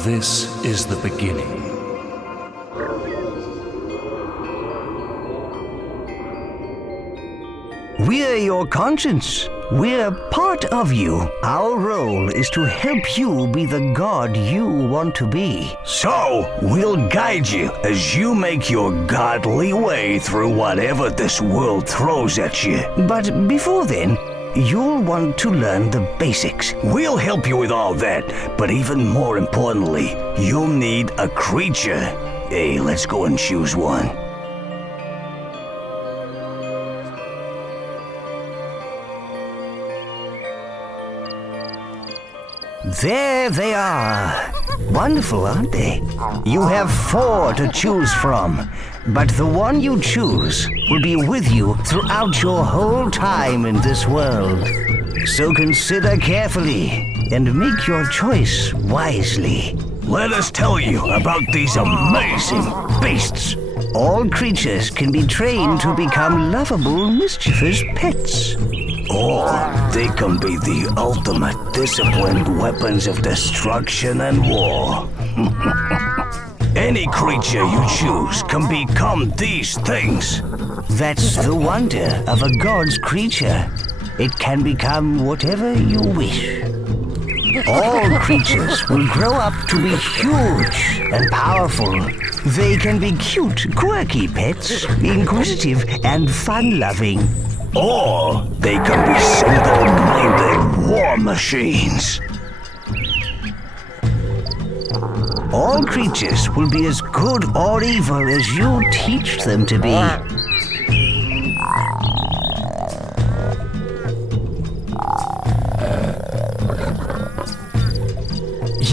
This is the beginning. We're your conscience. We're part of you. Our role is to help you be the god you want to be. So, we'll guide you as you make your godly way through whatever this world throws at you. But before then, you'll want to learn the basics. We'll help you with all that, but even more importantly, you'll need a creature. Hey, let's go and choose one. There they are. Wonderful, aren't they? You have 4 to choose from, but the one you choose will be with you throughout your whole time in this world. So consider carefully and make your choice wisely. Let us tell you about these amazing beasts. All creatures can be trained to become lovable, mischievous pets. Or they can be the ultimate disciplined weapons of destruction and war. Any creature you choose can become these things. That's the wonder of a god's creature. It can become whatever you wish. All creatures will grow up to be huge and powerful. They can be cute, quirky pets, inquisitive and fun-loving. Or they can be single-minded war machines. All creatures will be as good or evil as you teach them to be.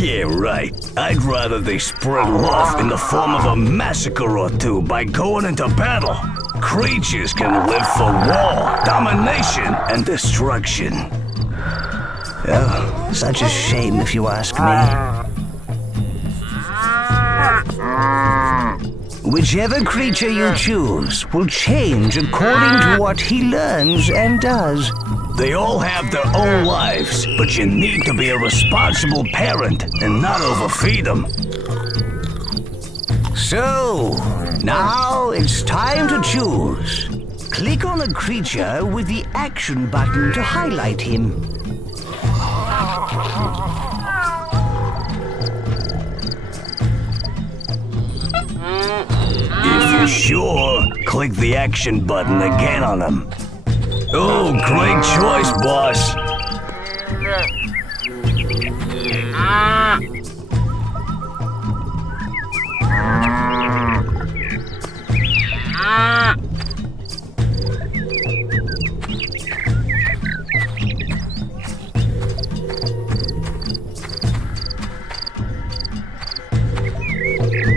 Yeah, right. I'd rather they spread love in the form of a massacre or two by going into battle. Creatures can live for war, domination, and destruction. Oh, such a shame if you ask me. Whichever creature you choose will change according to what he learns and does. They all have their own lives, but you need to be a responsible parent and not overfeed them. So, now it's time to choose. Click on a creature with the action button to highlight him. If you're sure, click the action button again on him. Oh, great choice, boss.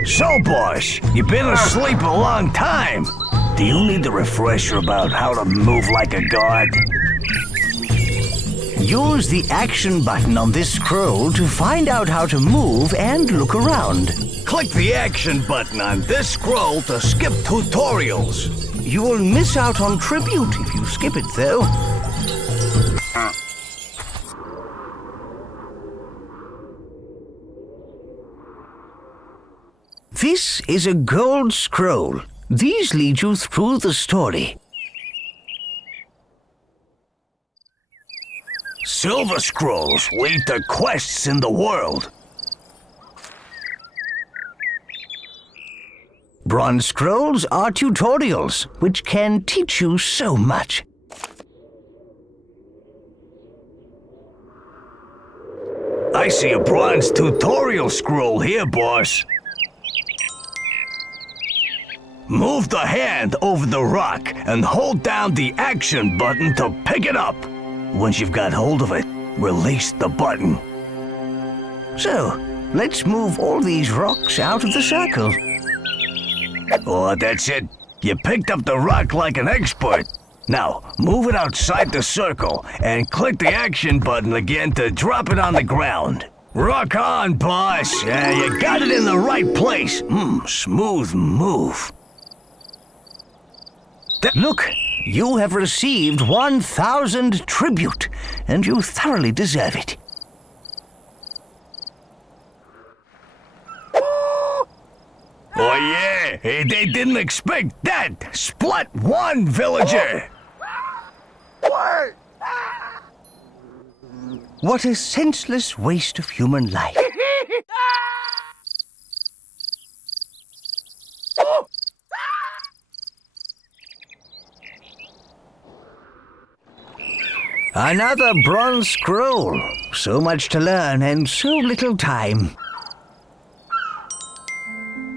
So, boss, you've been asleep a long time. Do you need the refresher about how to move like a god? Use the action button on this scroll to find out how to move and look around. Click the action button on this scroll to skip tutorials. You will miss out on tribute if you skip it, though. This is a gold scroll. These lead you through the story. Silver scrolls lead to quests in the world. Bronze scrolls are tutorials, which can teach you so much. I see a bronze tutorial scroll here, boss. Move the hand over the rock and hold down the action button to pick it up. Once you've got hold of it, release the button. So, let's move all these rocks out of the circle. Oh, that's it. You picked up the rock like an expert. Now, move it outside the circle and click the action button again to drop it on the ground. Rock on, boss. You got it in the right place. Smooth move. Look, you have received 1,000 tribute, and you thoroughly deserve it. Oh yeah, they didn't expect that. Split one, villager. What a senseless waste of human life. Another bronze scroll. So much to learn and so little time.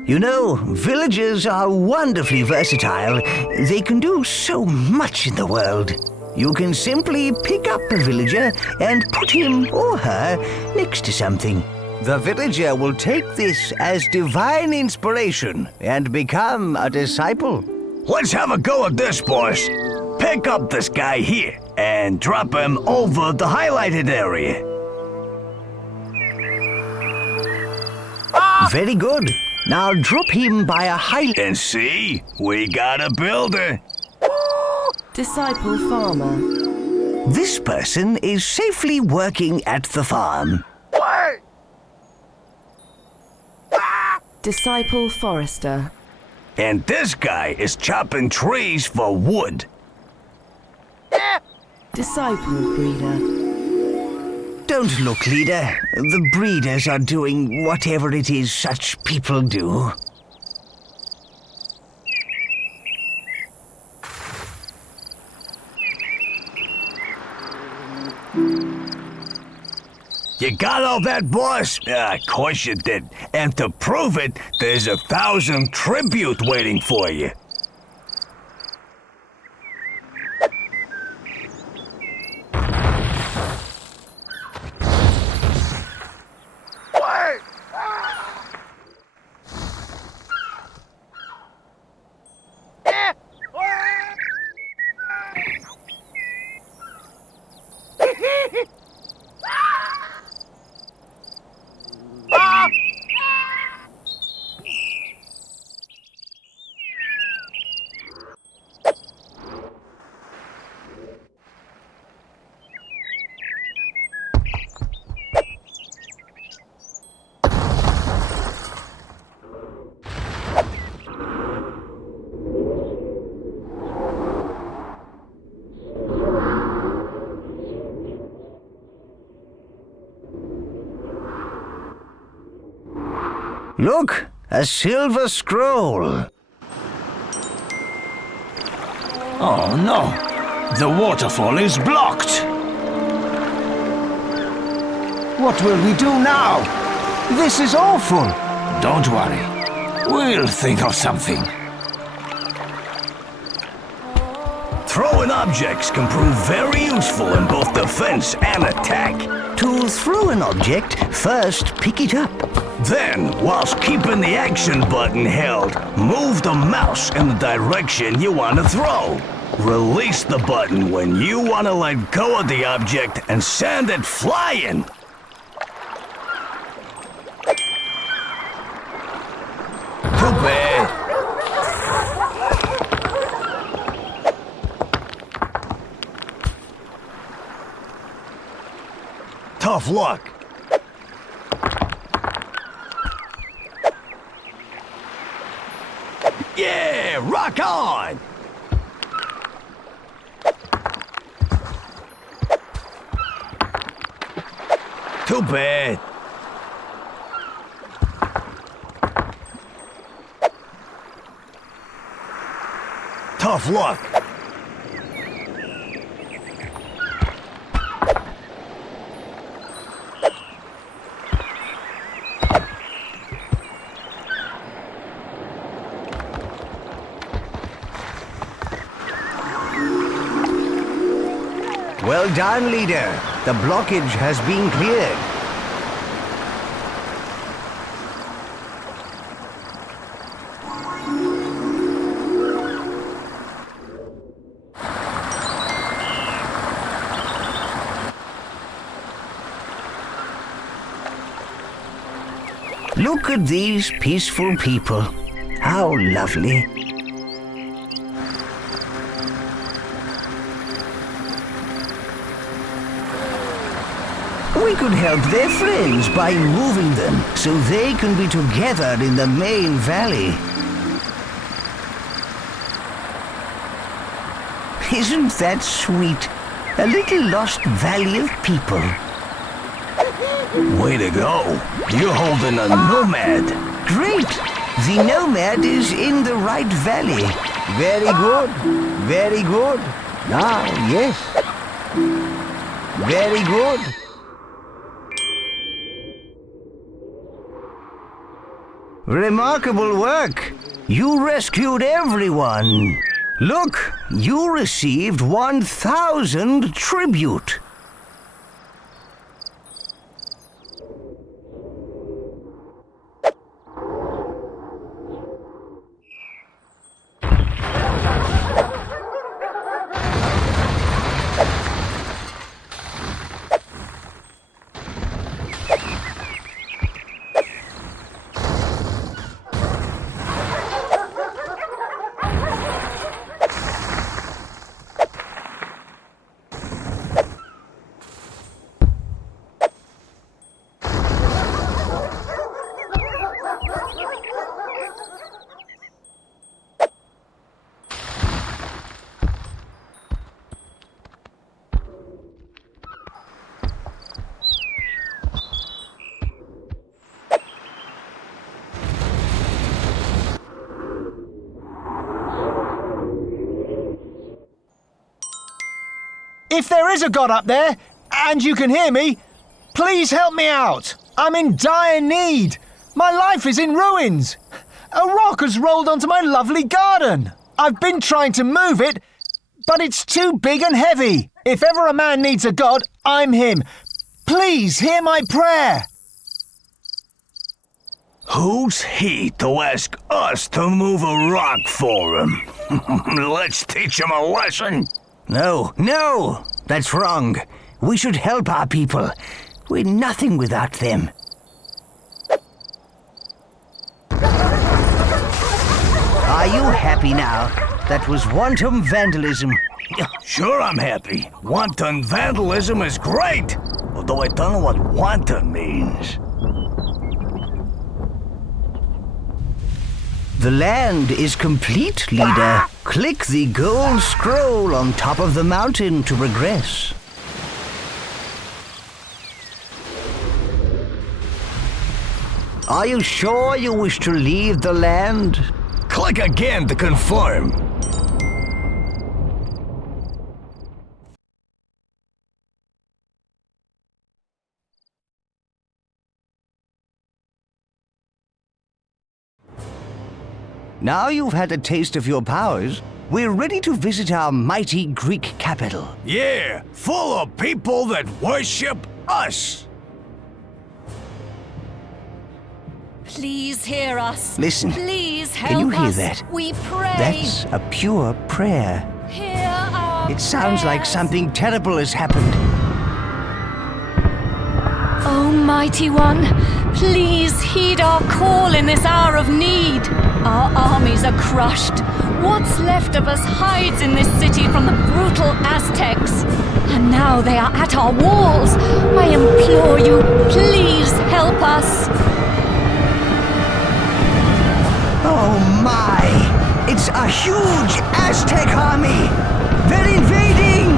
You know, villagers are wonderfully versatile. They can do so much in the world. You can simply pick up a villager and put him or her next to something. The villager will take this as divine inspiration and become a disciple. Let's have a go at this, boss. Pick up this guy here and drop him over the highlighted area. Very good. Now drop him by a high... And see, we got a builder. Disciple farmer. This person is safely working at the farm. Disciple forester. And this guy is chopping trees for wood. Disciple breeder. Don't look, leader. The breeders are doing whatever it is such people do. You got all that, boss? Of course you did. And to prove it, there's 1,000 tribute waiting for you. Look, a silver scroll. Oh no! The waterfall is blocked! What will we do now? This is awful. Don't worry. We'll think of something. Throwing objects can prove very useful in both defense and attack. To throw an object, first pick it up. Then, whilst keeping the action button held, move the mouse in the direction you want to throw. Release the button when you want to let go of the object and send it flying. Too bad. Tough luck. Yeah, rock on! Too bad. Tough luck. Well done, leader. The blockage has been cleared. Look at these peaceful people. How lovely. We could help their friends by moving them so they can be together in the main valley. Isn't that sweet? A little lost valley of people. Way to go. You're holding a nomad. Great! The nomad is in the right valley. Very good. Very good. Ah, yes. Very good. Remarkable work. You rescued everyone. Look, you received 1,000 tribute. If there is a god up there, and you can hear me, please help me out. I'm in dire need. My life is in ruins. A rock has rolled onto my lovely garden. I've been trying to move it, but it's too big and heavy. If ever a man needs a god, I'm him. Please hear my prayer. Who's he to ask us to move a rock for him? Let's teach him a lesson. No, no, that's wrong. We should help our people. We're nothing without them. Are you happy now? That was wanton vandalism. Sure, I'm happy. Wanton vandalism is great. Although I don't know what wanton means. The land is complete, leader. Click the gold scroll on top of the mountain to progress. Are you sure you wish to leave the land? Click again to confirm. Now you've had a taste of your powers, we're ready to visit our mighty Greek capital. Yeah, full of people that worship us. Please hear us. Listen. Please help Can you hear us. that? We pray. That's a pure prayer. Hear our It sounds like prayers. something terrible has happened. Almighty One, please heed our call in this hour of need. Our armies are crushed. What's left of us hides in this city from the brutal Aztecs. And now they are at our walls. I implore you, please help us. Oh my! It's a huge Aztec army! They're invading!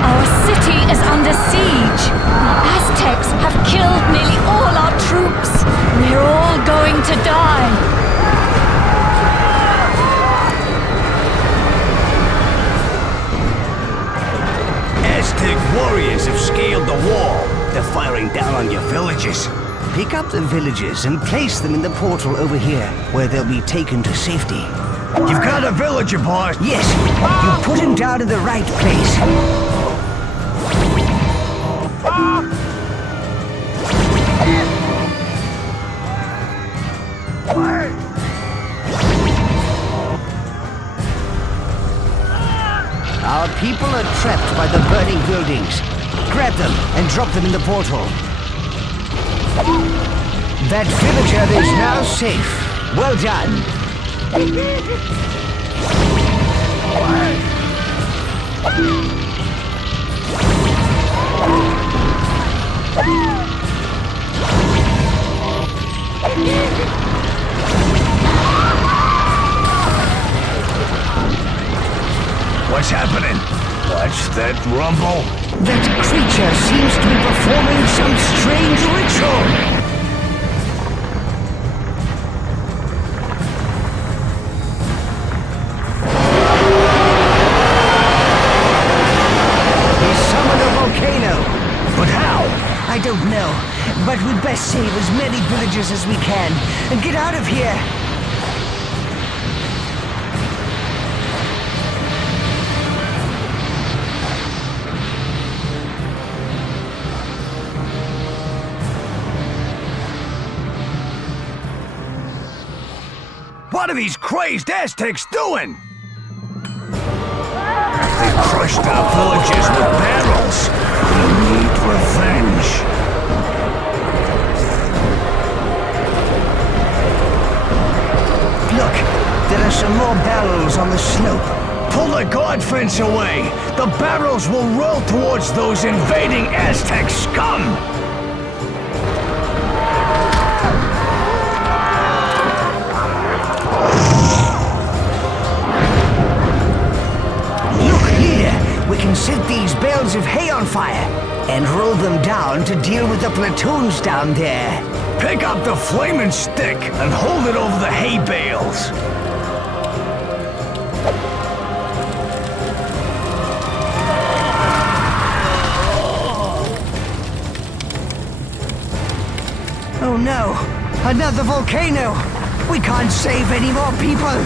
Our city is under siege. The Aztecs have killed nearly all our troops. We're all going to die. Aztec warriors have scaled the wall. They're firing down on your villages. Pick up the villages and place them in the portal over here, where they'll be taken to safety. You've got a villager, boss. Yes, you put him down in the right place. Our people are trapped by the burning buildings. Grab them and drop them in the portal. That villager is now safe. Well done. What's happening? What's that rumble? That creature seems to be performing some strange ritual. But how? I don't know, but we'd best save as many villagers as we can and get out of here. What are these crazed Aztecs doing? They crushed our villages with barrels. We need revenge. Look, there are some more barrels on the slope. Pull the guard fence away. The barrels will roll towards those invading Aztec scum. We can set these bales of hay on fire and roll them down to deal with the platoons down there. Pick up the flaming stick and hold it over the hay bales. Oh no, another volcano. We can't save any more people.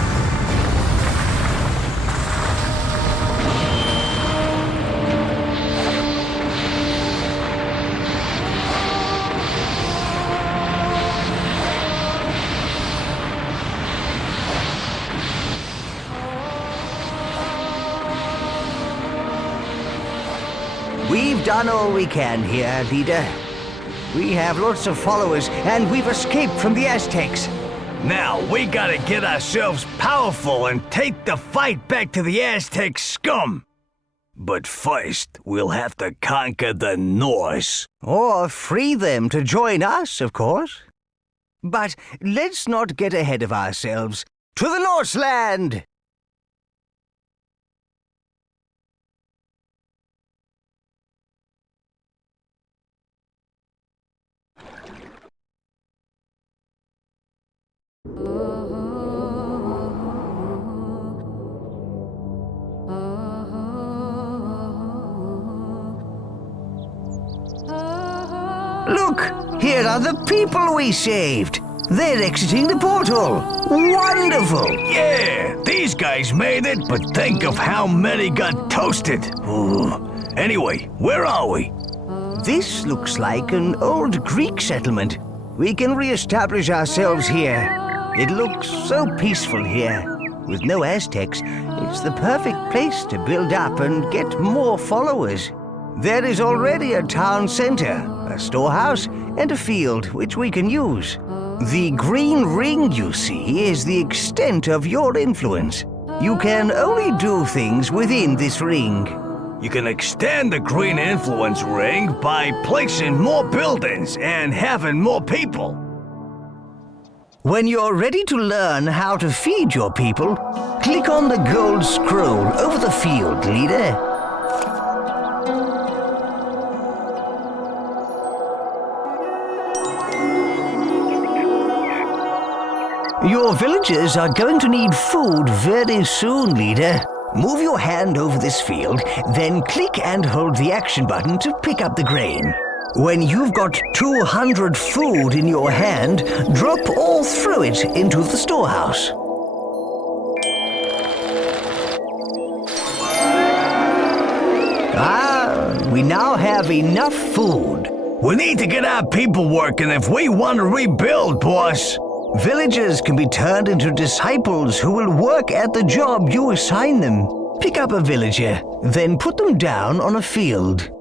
We've done all we can here, leader. We have lots of followers, and we've escaped from the Aztecs. Now, we gotta get ourselves powerful and take the fight back to the Aztec scum. But first, we'll have to conquer the Norse. Or free them to join us, of course. But let's not get ahead of ourselves. To the Norseland! Look! Here are the people we saved! They're exiting the portal! Wonderful! Yeah, these guys made it, but think of how many got toasted. Ooh. Anyway, where are we? This looks like an old Greek settlement. We can re-establish ourselves here. It looks so peaceful here. With no Aztecs, it's the perfect place to build up and get more followers. There is already a town center, a storehouse, and a field which we can use. The green ring you see is the extent of your influence. You can only do things within this ring. You can extend the green influence ring by placing more buildings and having more people. When you're ready to learn how to feed your people, click on the gold scroll over the field, leader. Your villagers are going to need food very soon, leader. Move your hand over this field, then click and hold the action button to pick up the grain. When you've got 200 food in your hand, drop all through it into the storehouse. We now have enough food. We need to get our people working if we want to rebuild, boss. Villagers can be turned into disciples who will work at the job you assign them. Pick up a villager, then put them down on a field.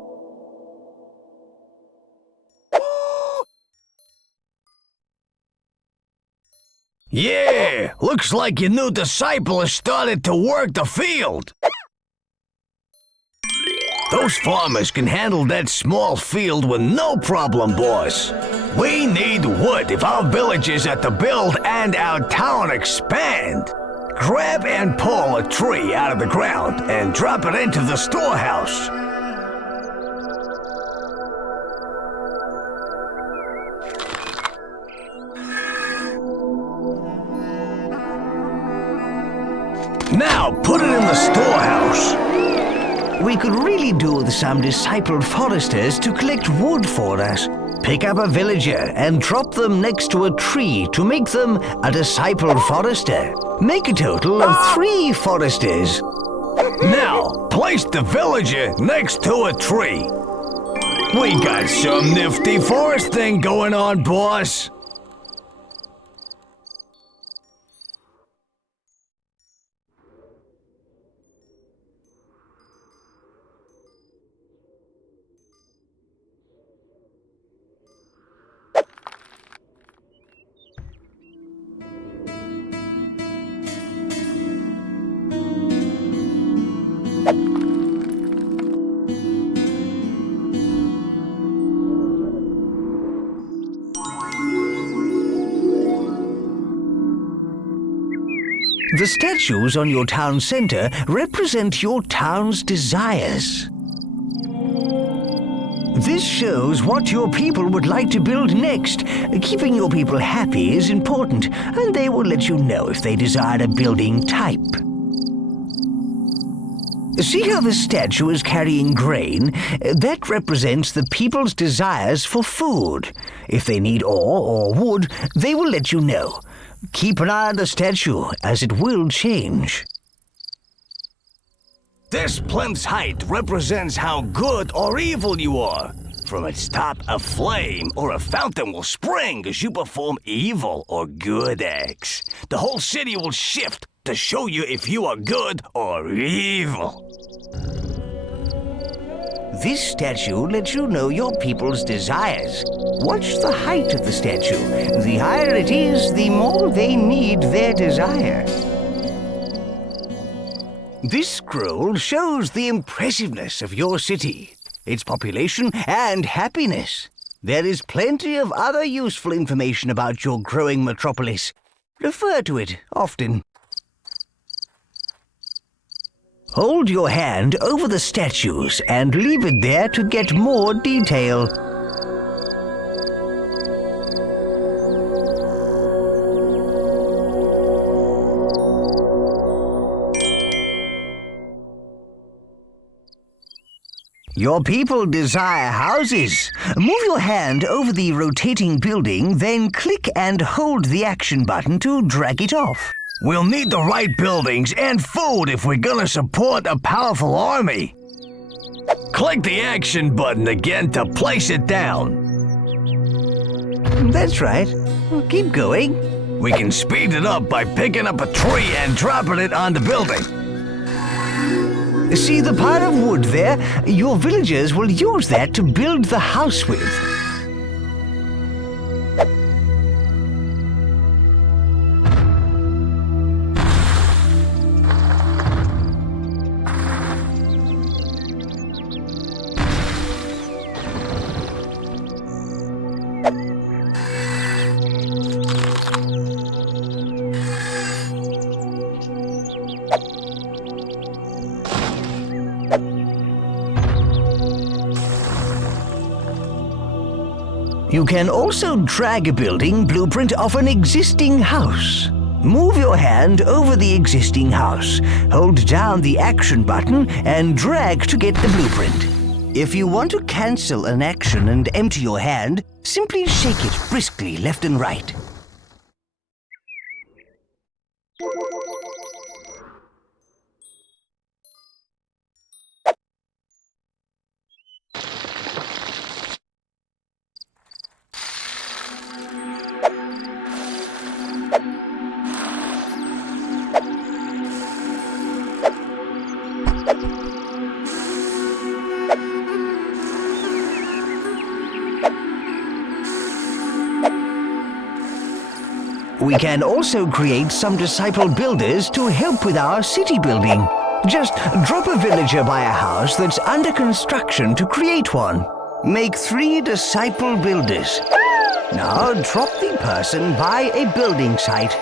Yeah, looks like your new disciple has started to work the field. Those farmers can handle that small field with no problem, boss. We need wood if our villages are to build and our town expand. grab and pull a tree out of the ground and drop it into the storehouse. Now put it in the storehouse. We could really do with some discipled foresters to collect wood for us. Pick up a villager and drop them next to a tree to make them a discipled forester. Make a total of 3 foresters. Now place the villager next to a tree. We got some nifty foresting going on, boss. The statues on your town center represent your town's desires. This shows what your people would like to build next. Keeping your people happy is important, and they will let you know if they desire a building type. See how the statue is carrying grain? That represents the people's desires for food. If they need ore or wood, they will let you know. Keep an eye on the statue, as it will change. This plinth's height represents how good or evil you are. From its top, a flame or a fountain will spring as you perform evil or good acts. The whole city will shift to show you if you are good or evil. This statue lets you know your people's desires. Watch the height of the statue. The higher it is, the more they need their desire. This scroll shows the impressiveness of your city, its population and happiness. There is plenty of other useful information about your growing metropolis. Refer to it often. Hold your hand over the statues and leave it there to get more detail. Your people desire houses. Move your hand over the rotating building, then click and hold the action button to drag it off. We'll need the right buildings and food if we're gonna support a powerful army. Click the action button again to place it down. That's right. Keep going. We can speed it up by picking up a tree and dropping it on the building. See the pile of wood there? Your villagers will use that to build the house with. You can also drag a building blueprint off an existing house. Move your hand over the existing house, hold down the action button, and drag to get the blueprint. If you want to cancel an action and empty your hand, simply shake it briskly left and right. We can also create some disciple builders to help with our city building. Just drop a villager by a house that's under construction to create one. Make 3 disciple builders. Now drop the person by a building site.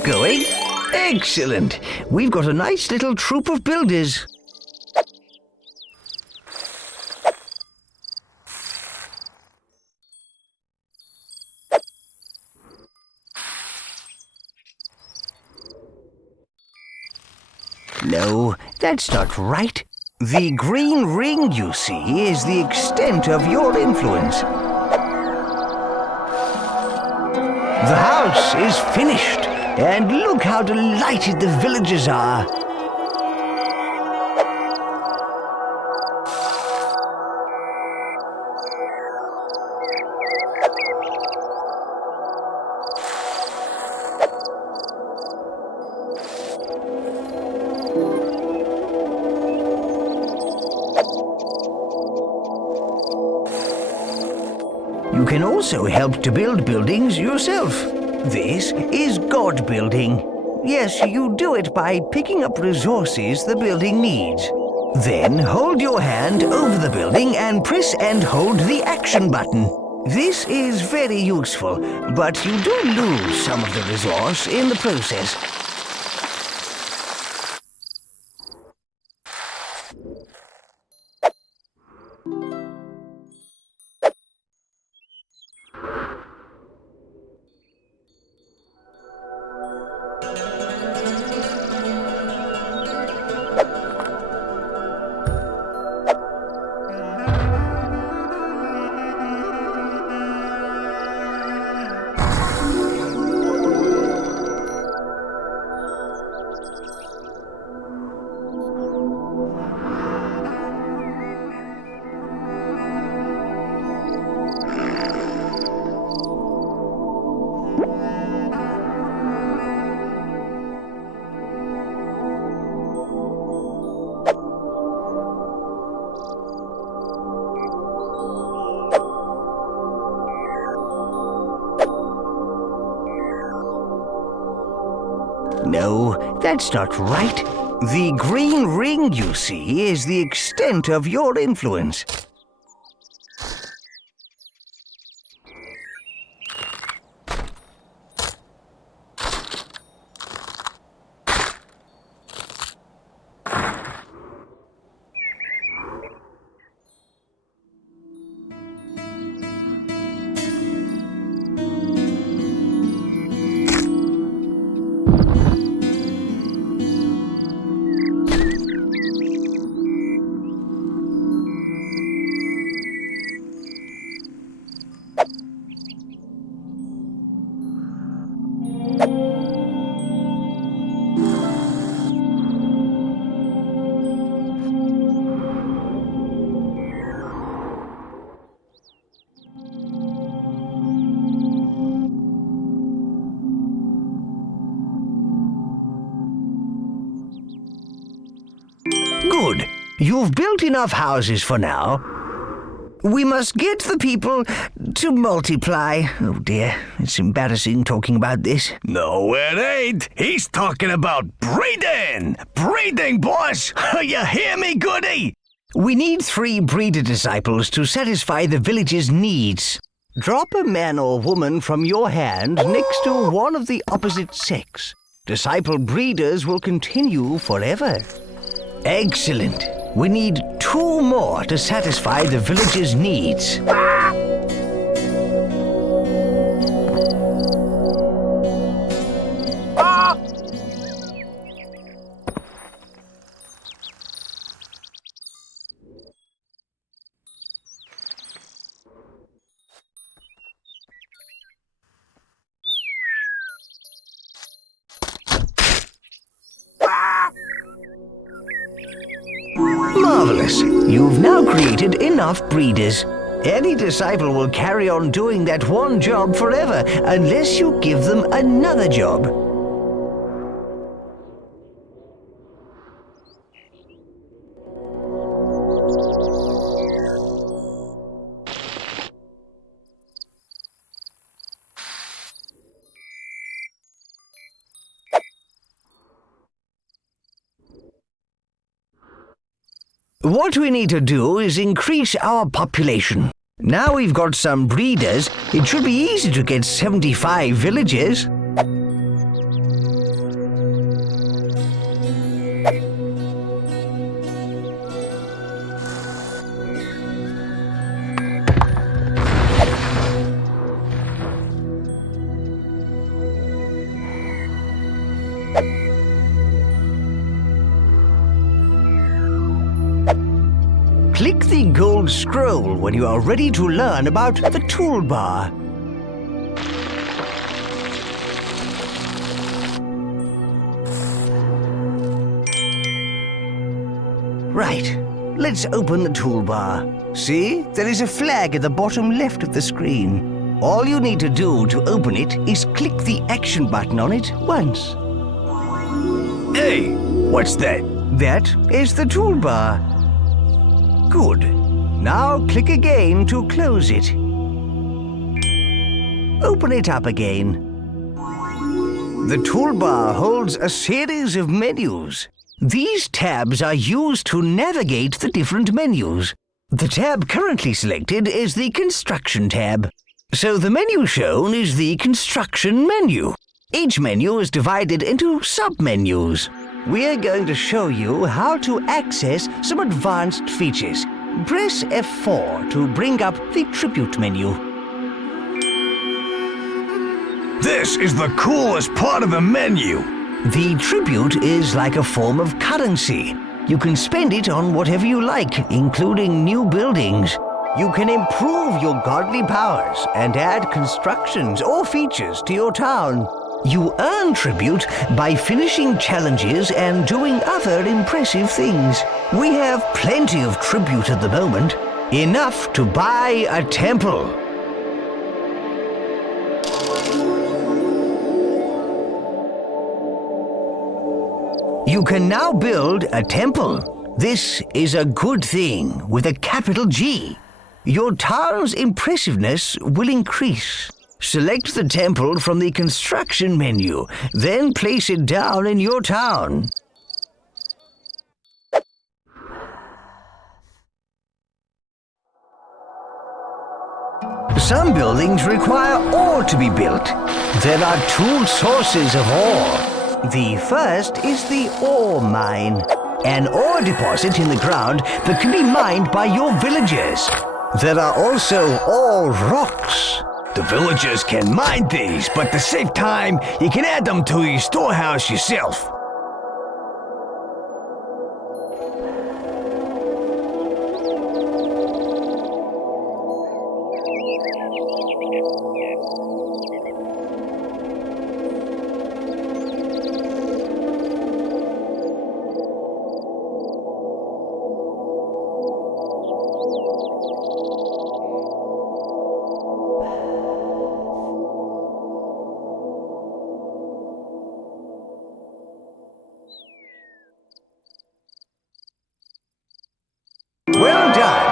going? Excellent. We've got a nice little troop of builders. No, that's not right. The green ring you see is the extent of your influence. The house is finished, and look how delighted the villagers are. You can also help to build buildings yourself. This is God building. Yes, you do it by picking up resources the building needs. Then hold your hand over the building and press and hold the action button. This is very useful, but you do lose some of the resource in the process. No, that's not right. The green ring you see is the extent of your influence. Good. You've built enough houses for now. We must get the people to multiply. Oh dear, it's embarrassing talking about this. No, it ain't. He's talking about breeding. Breeding, boss. You hear me, goody? We need 3 breeder disciples to satisfy the village's needs. Drop a man or woman from your hand next to one of the opposite sex. Disciple breeders will continue forever. Excellent. We need 2 more to satisfy the village's needs. Marvelous. You've now created enough breeders. Any disciple will carry on doing that one job forever unless you give them another job. What we need to do is increase our population. Now we've got some breeders, it should be easy to get 75 villages. Click the gold scroll when you are ready to learn about the toolbar. Right, let's open the toolbar. See, there is a flag at the bottom left of the screen. All you need to do to open it is click the action button on it once. Hey, what's that? That is the toolbar. Good. Now click again to close it. Open it up again. The toolbar holds a series of menus. These tabs are used to navigate the different menus. The tab currently selected is the Construction tab. So the menu shown is the Construction menu. Each menu is divided into sub-menus. We're going to show you how to access some advanced features. Press F4 to bring up the Tribute menu. This is the coolest part of the menu. The Tribute is like a form of currency. You can spend it on whatever you like, including new buildings. You can improve your godly powers and add constructions or features to your town. You earn tribute by finishing challenges and doing other impressive things. We have plenty of tribute at the moment, enough to buy a temple. You can now build a temple. This is a good thing with a capital G. Your town's impressiveness will increase. Select the temple from the Construction menu, then place it down in your town. Some buildings require ore to be built. There are two sources of ore. The first is the ore mine, an ore deposit in the ground that can be mined by your villagers. There are also ore rocks. The villagers can mine these, but to save time, you can add them to your storehouse yourself. Well done.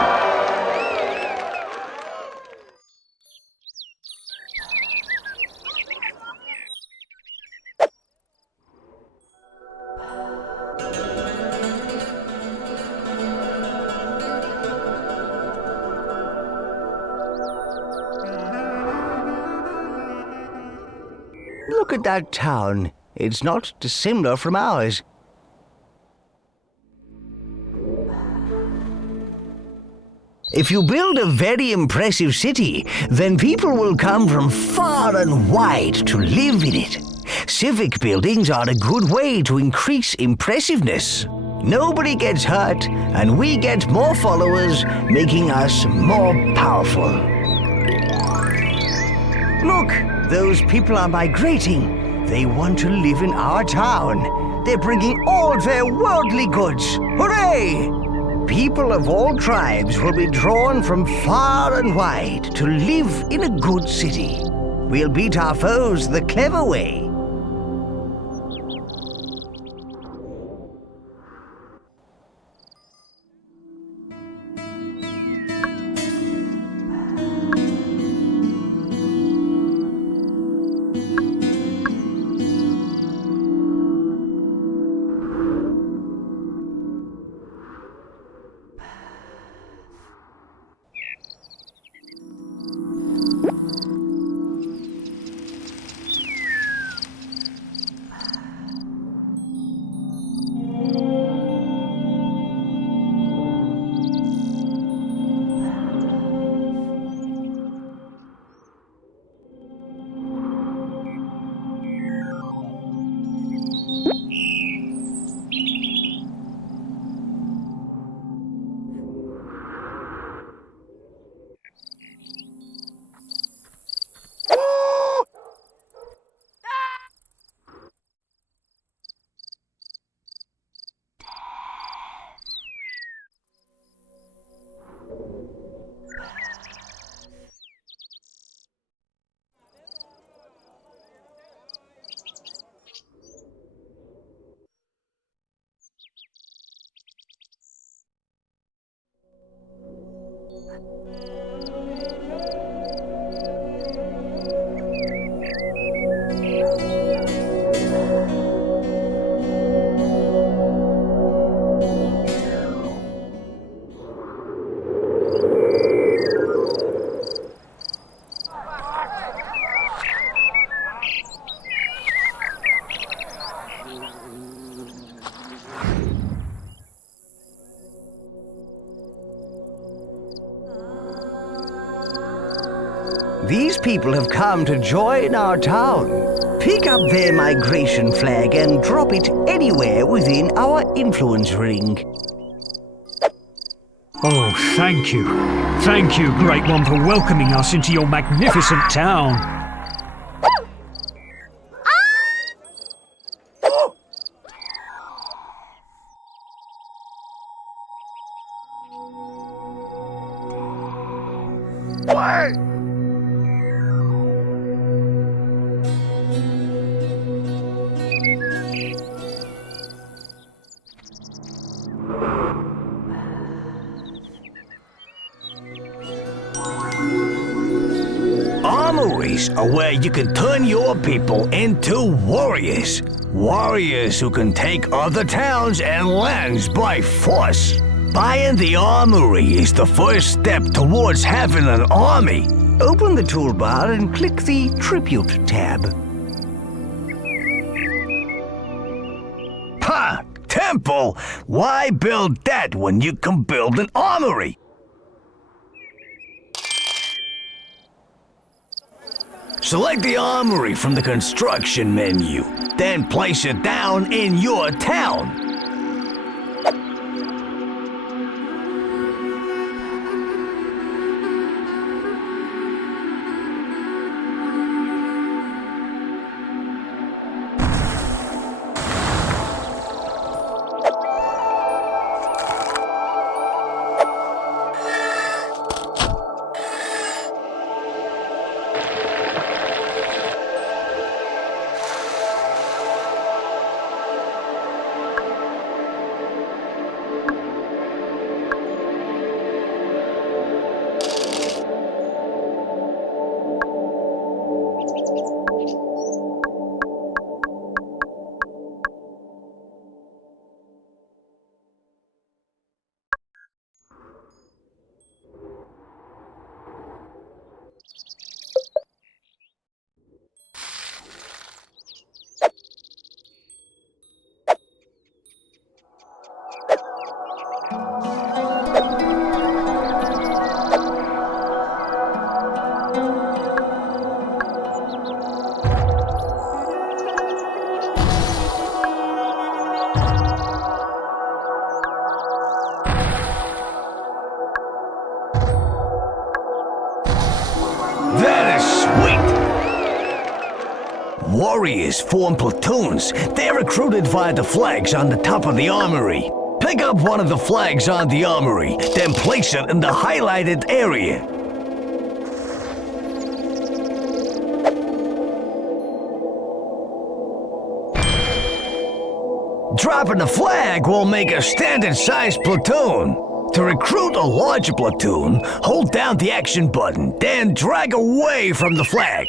Look at that town. It's not dissimilar from ours. If you build a very impressive city, then people will come from far and wide to live in it. Civic buildings are a good way to increase impressiveness. Nobody gets hurt, and we get more followers, making us more powerful. Look, those people are migrating. They want to live in our town. They're bringing all their worldly goods. Hooray! People of all tribes will be drawn from far and wide to live in a good city. We'll beat our foes the clever way. These people have come to join our town. Pick up their migration flag and drop it anywhere within our influence ring. Oh, thank you. Thank you, Great One, for welcoming us into your magnificent town. Armories are where you can turn your people into warriors. Warriors who can take other towns and lands by force. Buying the armory is the first step towards having an army. Open the toolbar and click the Tribute tab. Ha! Temple? Why build that when you can build an armory? Select the armory from the construction menu, then place it down in your town. Warriors form platoons. They're recruited via the flags on the top of the armory. Pick up one of the flags on the armory, then place it in the highlighted area. Dropping the flag will make a standard-sized platoon. To recruit a larger platoon, hold down the action button, then drag away from the flag.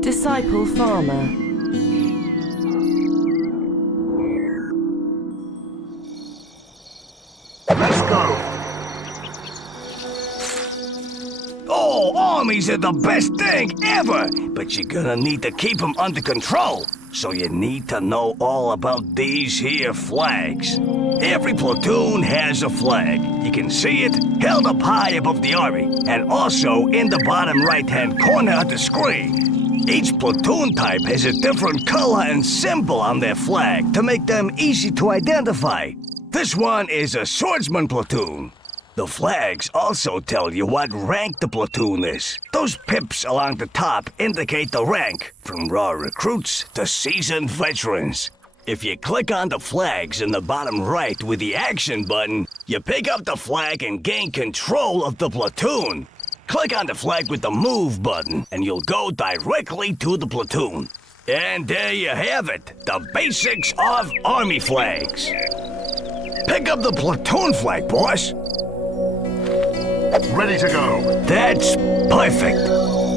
Disciple Farmer. Let's go. Oh, armies are the best thing ever, but you're gonna need to keep them under control. So you need to know all about these here flags. Every platoon has a flag. You can see it held up high above the army, and also in the bottom right-hand corner of the screen. Each platoon type has a different color and symbol on their flag to make them easy to identify. This one is a swordsman platoon. The flags also tell you what rank the platoon is. Those pips along the top indicate the rank, from raw recruits to seasoned veterans. If you click on the flags in the bottom right with the action button, you pick up the flag and gain control of the platoon. Click on the flag with the move button and you'll go directly to the platoon. And there you have it, the basics of army flags. Pick up the platoon flag, boss. Ready to go. That's perfect.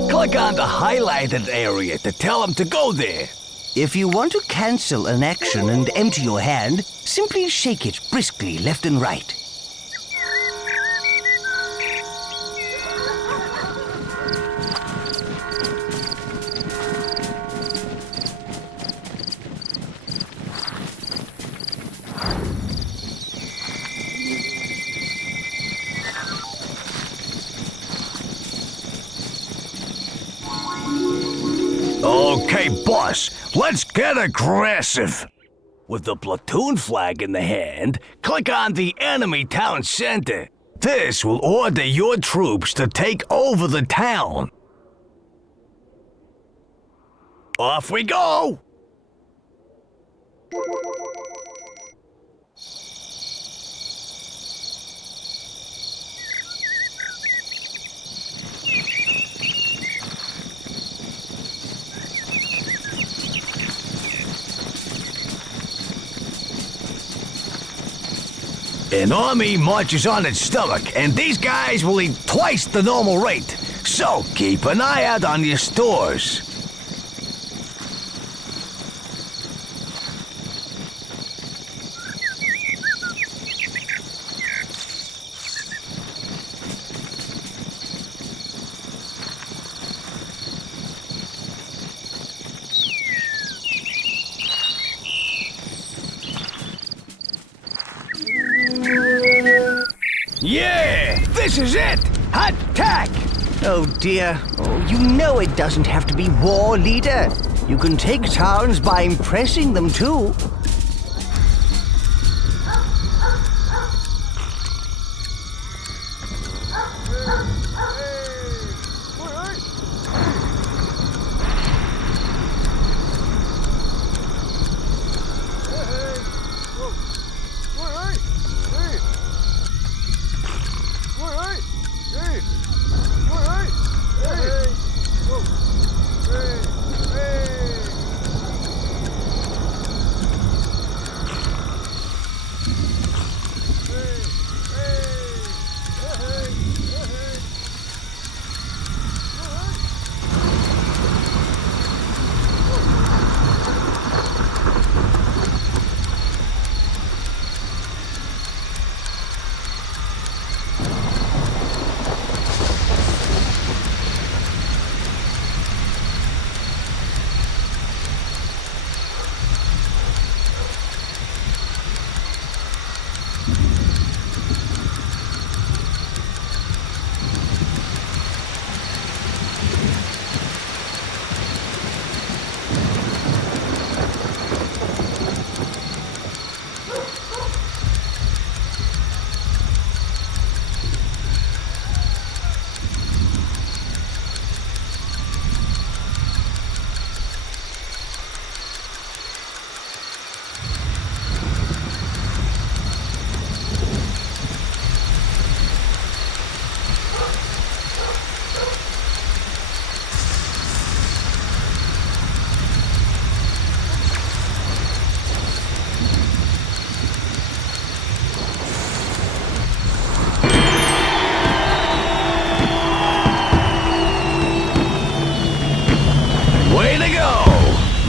Click on the highlighted area to tell them to go there. If you want to cancel an action and empty your hand, simply shake it briskly left and right. Okay, boss, let's get aggressive. With the platoon flag in the hand, click on the enemy town center. This will order your troops to take over the town. Off we go! An army marches on its stomach, and these guys will eat twice the normal rate. So keep an eye out on your stores. Yeah, this is it! Attack! Oh dear. Oh, you know it doesn't have to be war, leader. You can take towns by impressing them too.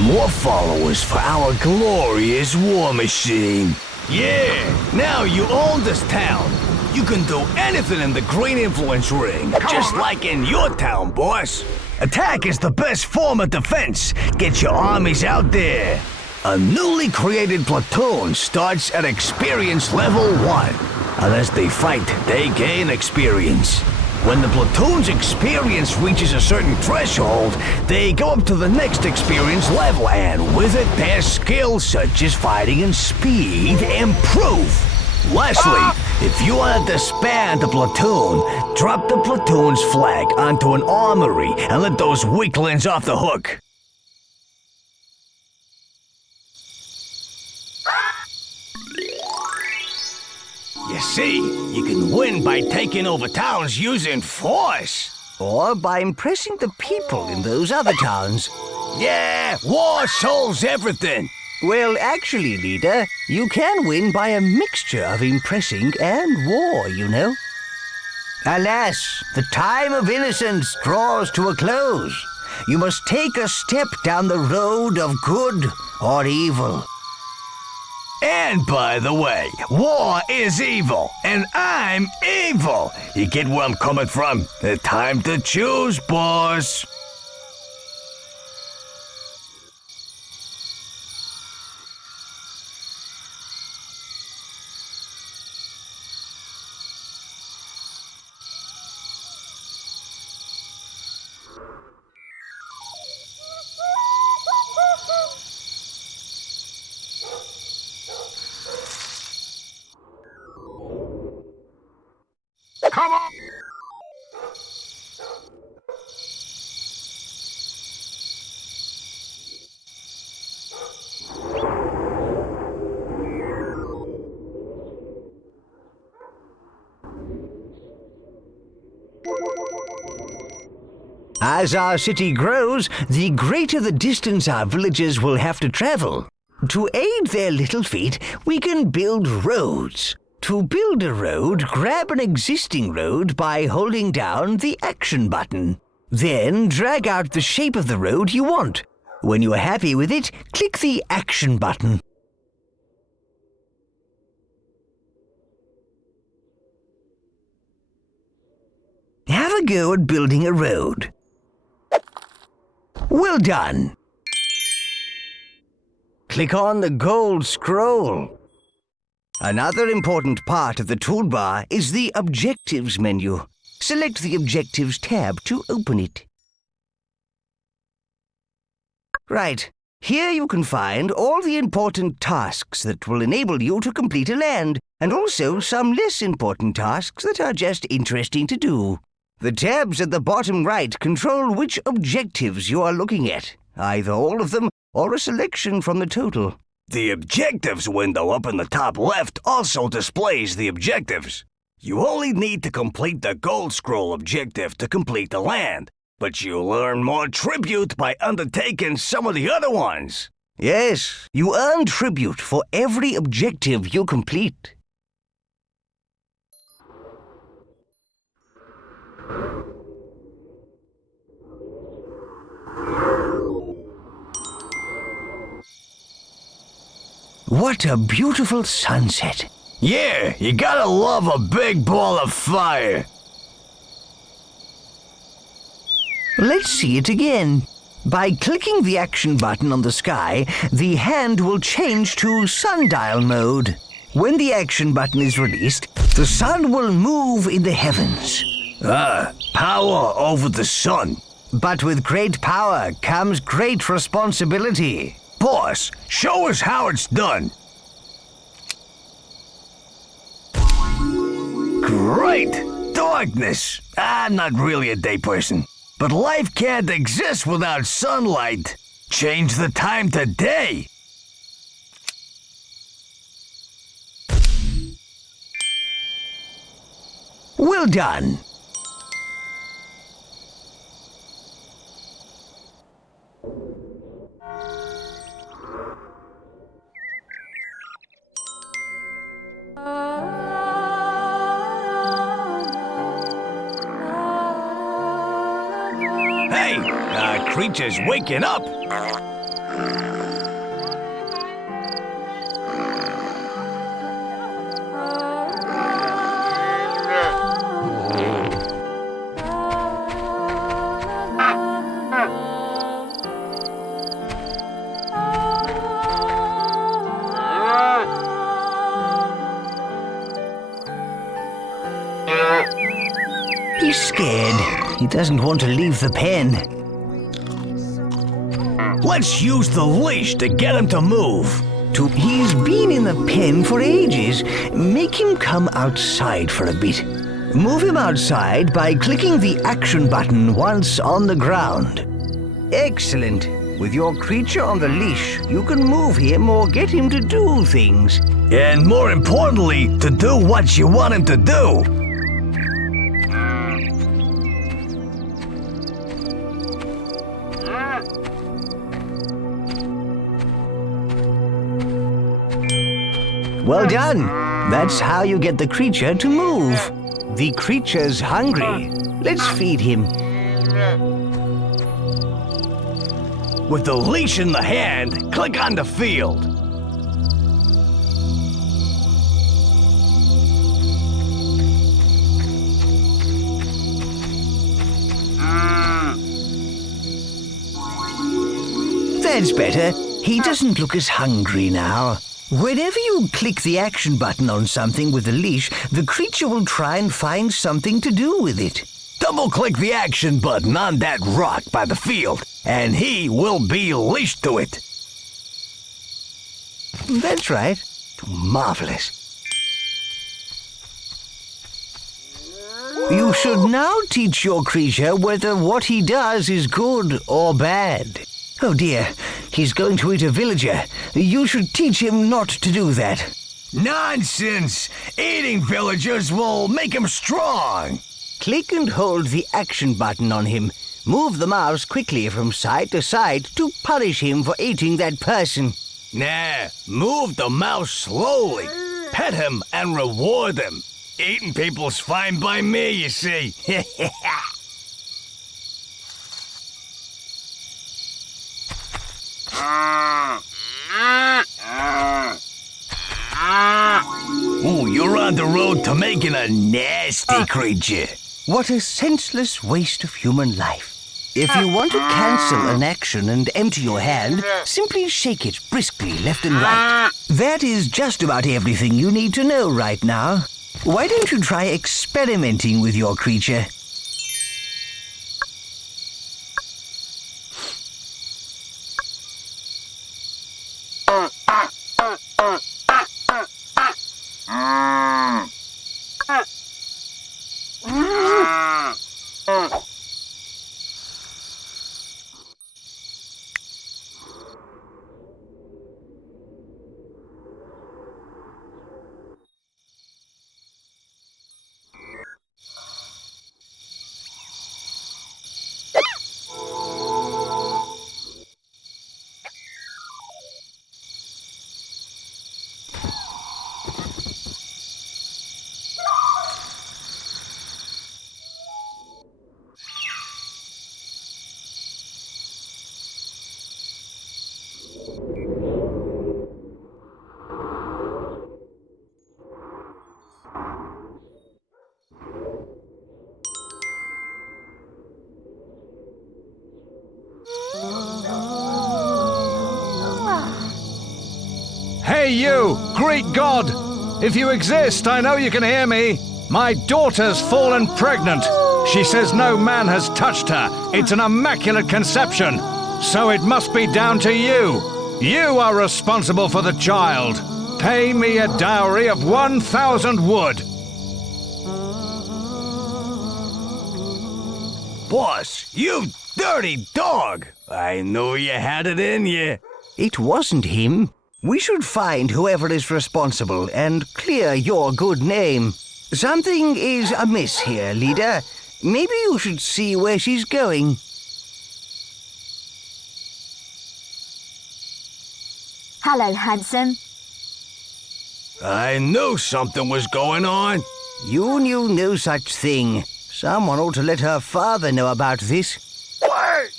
More followers for our glorious war machine. Yeah, now you own this town. You can do anything in the Green Influence Ring, just like in your town, boss. Attack is the best form of defense. Get your armies out there. A newly created platoon starts at experience level 1. Unless they fight, they gain experience. When the platoon's experience reaches a certain threshold, they go up to the next experience level, and with it, their skills such as fighting and speed improve. Lastly, if you want to disband the platoon, drop the platoon's flag onto an armory and let those weaklings off the hook. You see, you can win by taking over towns using force. Or by impressing the people in those other towns. Yeah, war solves everything. Well, actually, leader, you can win by a mixture of impressing and war, you know. Alas, the time of innocence draws to a close. You must take a step down the road of good or evil. And by the way, war is evil, and I'm evil. You get where I'm coming from? Time to choose, boss. Come on! As our city grows, the greater the distance our villagers will have to travel. To aid their little feet, we can build roads. To build a road, grab an existing road by holding down the action button. Then drag out the shape of the road you want. When you are happy with it, click the action button. Have a go at building a road. Well done. Click on the gold scroll. Another important part of the toolbar is the Objectives menu. Select the Objectives tab to open it. Right. Here you can find all the important tasks that will enable you to complete a land, and also some less important tasks that are just interesting to do. The tabs at the bottom right control which objectives you are looking at, either all of them or a selection from the total. The Objectives window up in the top left also displays the objectives. You only need to complete the Gold Scroll objective to complete the land, but you'll earn more tribute by undertaking some of the other ones. Yes, you earn tribute for every objective you complete. What a beautiful sunset. Yeah, you gotta love a big ball of fire. Let's see it again. By clicking the action button on the sky, the hand will change to sundial mode. When the action button is released, the sun will move in the heavens. Power over the sun. But with great power comes great responsibility. Boss, show us how it's done. Great! Darkness! I'm not really a day person, but life can't exist without sunlight. Change the time to day. Well done. Hey, creature's waking up. scared. He doesn't want to leave the pen. Let's use the leash to get him to move. He's been in the pen for ages. Make him come outside for a bit. Move him outside by clicking the action button once on the ground. Excellent. With your creature on the leash, you can move him or get him to do things. And more importantly, to do what you want him to do. Well done. That's how you get the creature to move. The creature's hungry. Let's feed him. With the leash in the hand, click on the field. That's better. He doesn't look as hungry now. Whenever you click the action button on something with the leash, the creature will try and find something to do with it. Double-click the action button on that rock by the field, and he will be leashed to it. That's right. Marvelous. You should now teach your creature whether what he does is good or bad. Oh dear, he's going to eat a villager. You should teach him not to do that. Nonsense! Eating villagers will make him strong. Click and hold the action button on him. Move the mouse quickly from side to side to punish him for eating that person. Nah, move the mouse slowly. Pet him and reward him. Eating people's fine by me, you see. Ooh, you're on the road to making a nasty creature. What a senseless waste of human life. If you want to cancel an action and empty your hand, simply shake it briskly left and right. That is just about everything you need to know right now. Why don't you try experimenting with your creature? Hey you, Greek god! If you exist, I know you can hear me. My daughter's fallen pregnant. She says no man has touched her. It's an immaculate conception. So it must be down to you. You are responsible for the child. Pay me a dowry of 1,000 wood. Boss, you dirty dog! I knew you had it in you. It wasn't him. We should find whoever is responsible and clear your good name. Something is amiss here, leader. Maybe you should see where she's going. Hello, handsome. I knew something was going on. You knew no such thing. Someone ought to let her father know about this. What?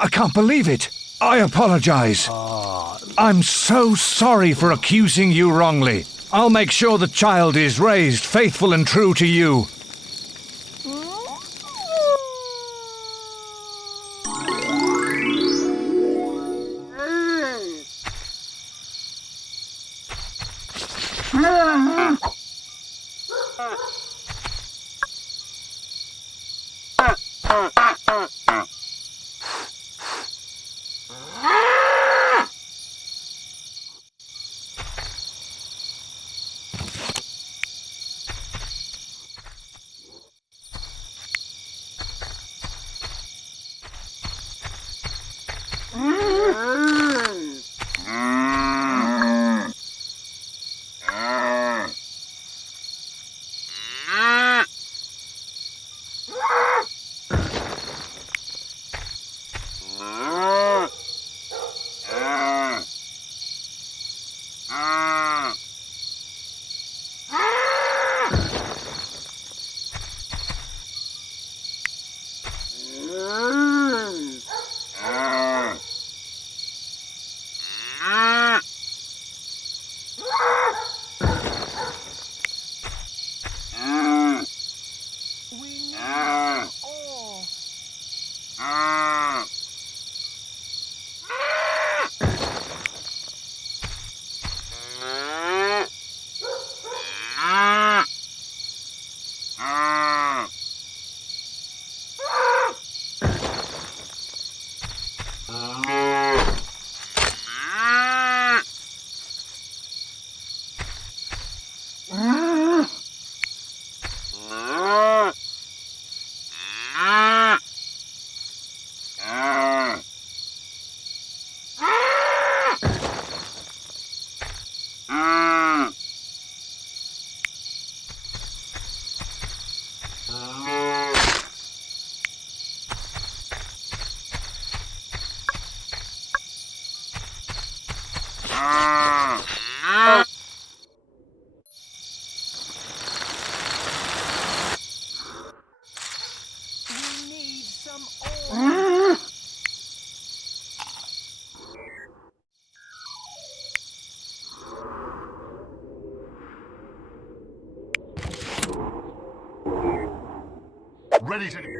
I can't believe it. I apologize. I'm so sorry for accusing you wrongly. I'll make sure the child is raised faithful and true to you. Ready to...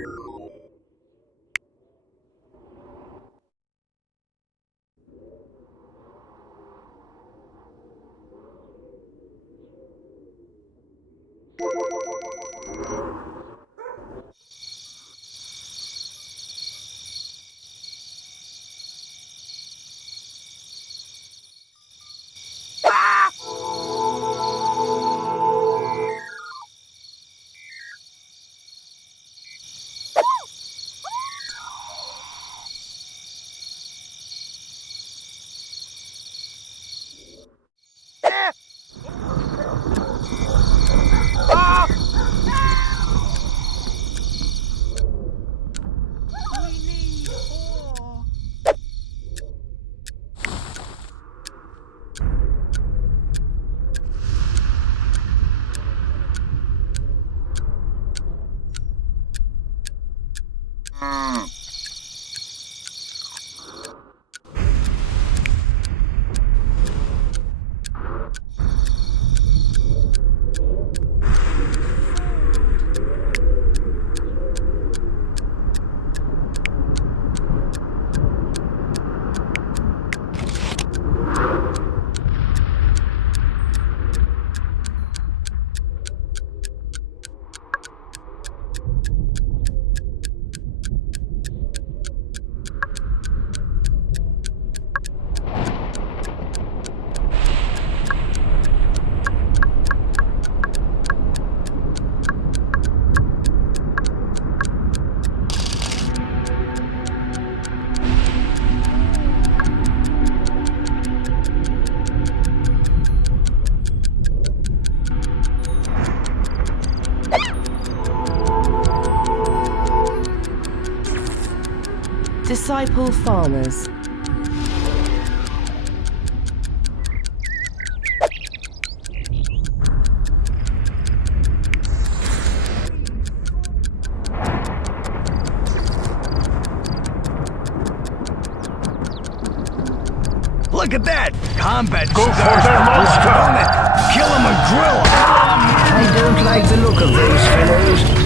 Disciple farmers. Look at that! Combat Go for the monster! Kill him and grill him! I don't like the look of those fellows.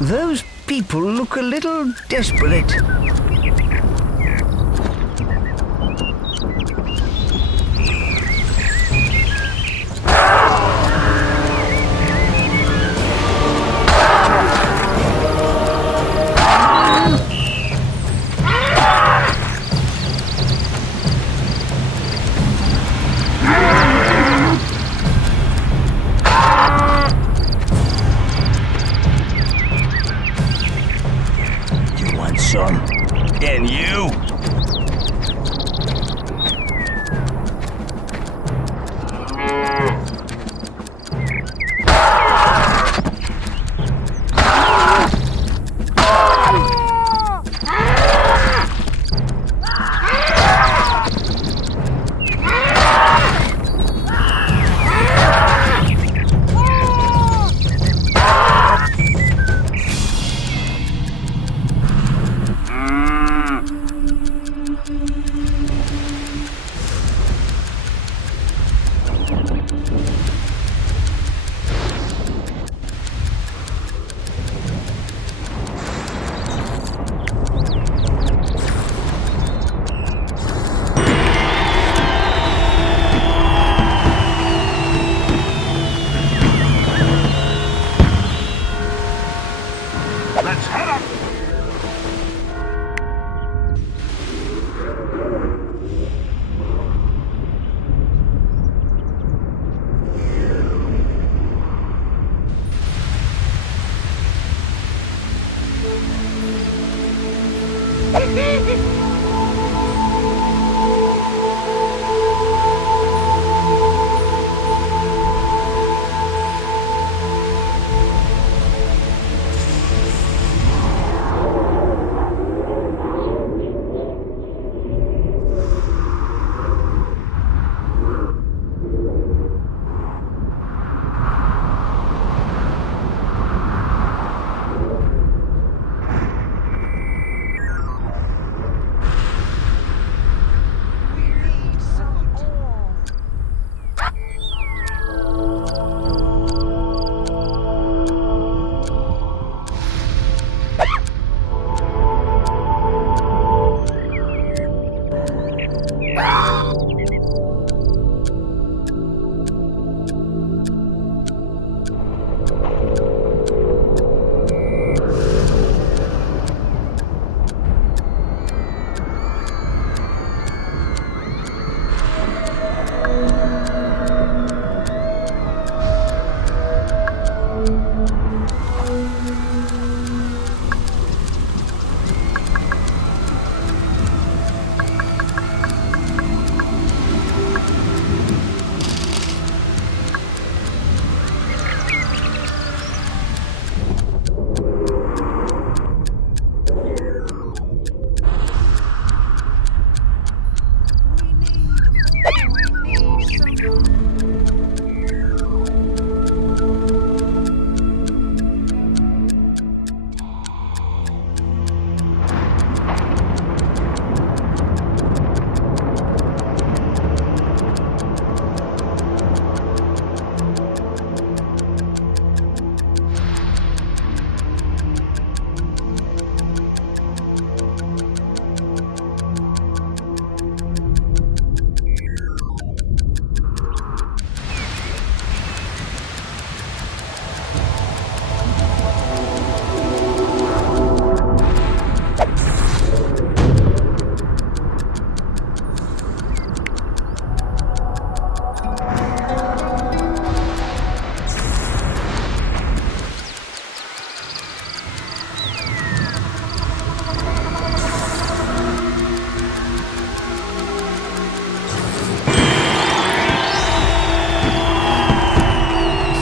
Those people look a little desperate. Son. And you? Let's head up!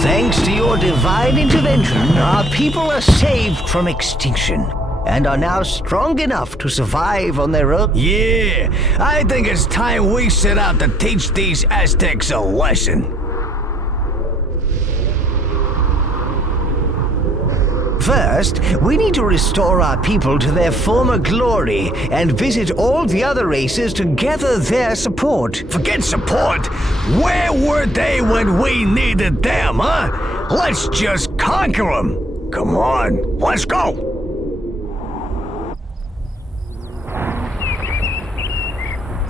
Thanks to your divine intervention, our people are saved from extinction and are now strong enough to survive on their own. Yeah, I think it's time we set out to teach these Aztecs a lesson. First, we need to restore our people to their former glory and visit all the other races to gather their support. Forget support. Where were they when we needed them, huh? Let's just conquer them. Come on, let's go!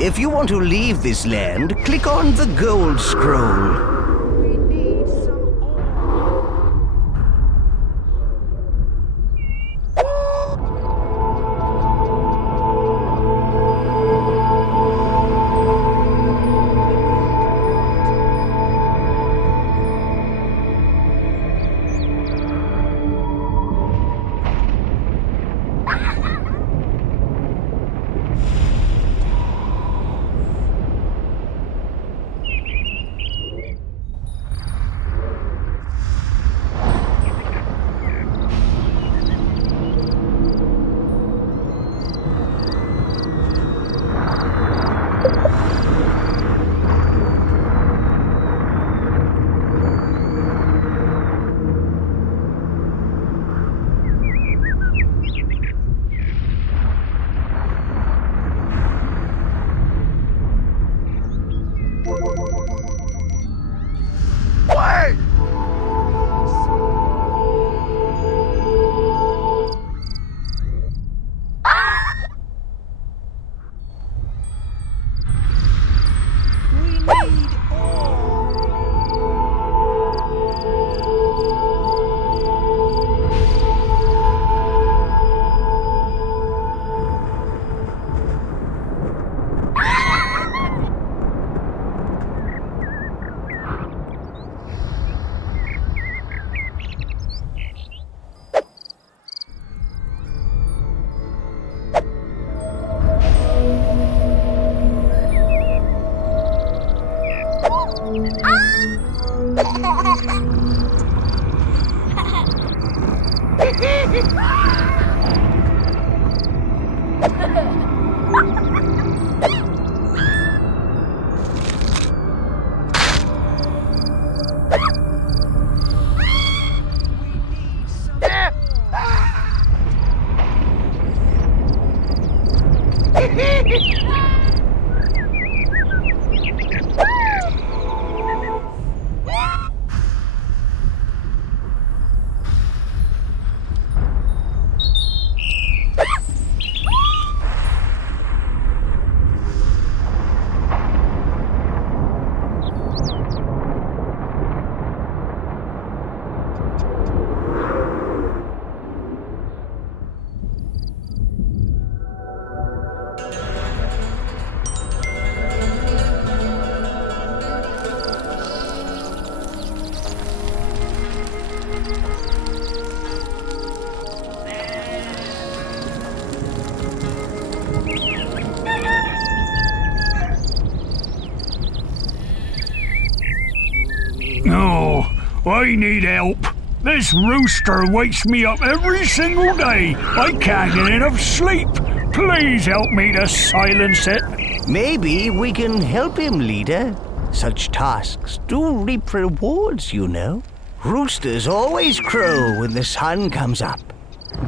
If you want to leave this land, click on the gold scroll. I need help. This rooster wakes me up every single day. I can't get enough sleep. Please help me to silence it. Maybe we can help him, leader. Such tasks do reap rewards, you know. Roosters always crow when the sun comes up.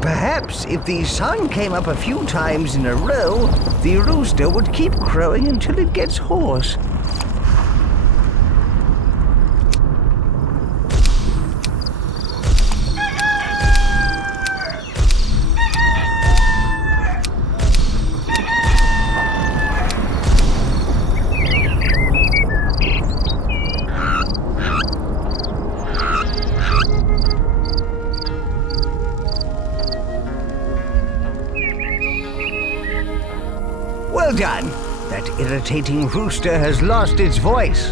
Perhaps if the sun came up a few times in a row, the rooster would keep crowing until it gets hoarse. Well done. That irritating rooster has lost its voice.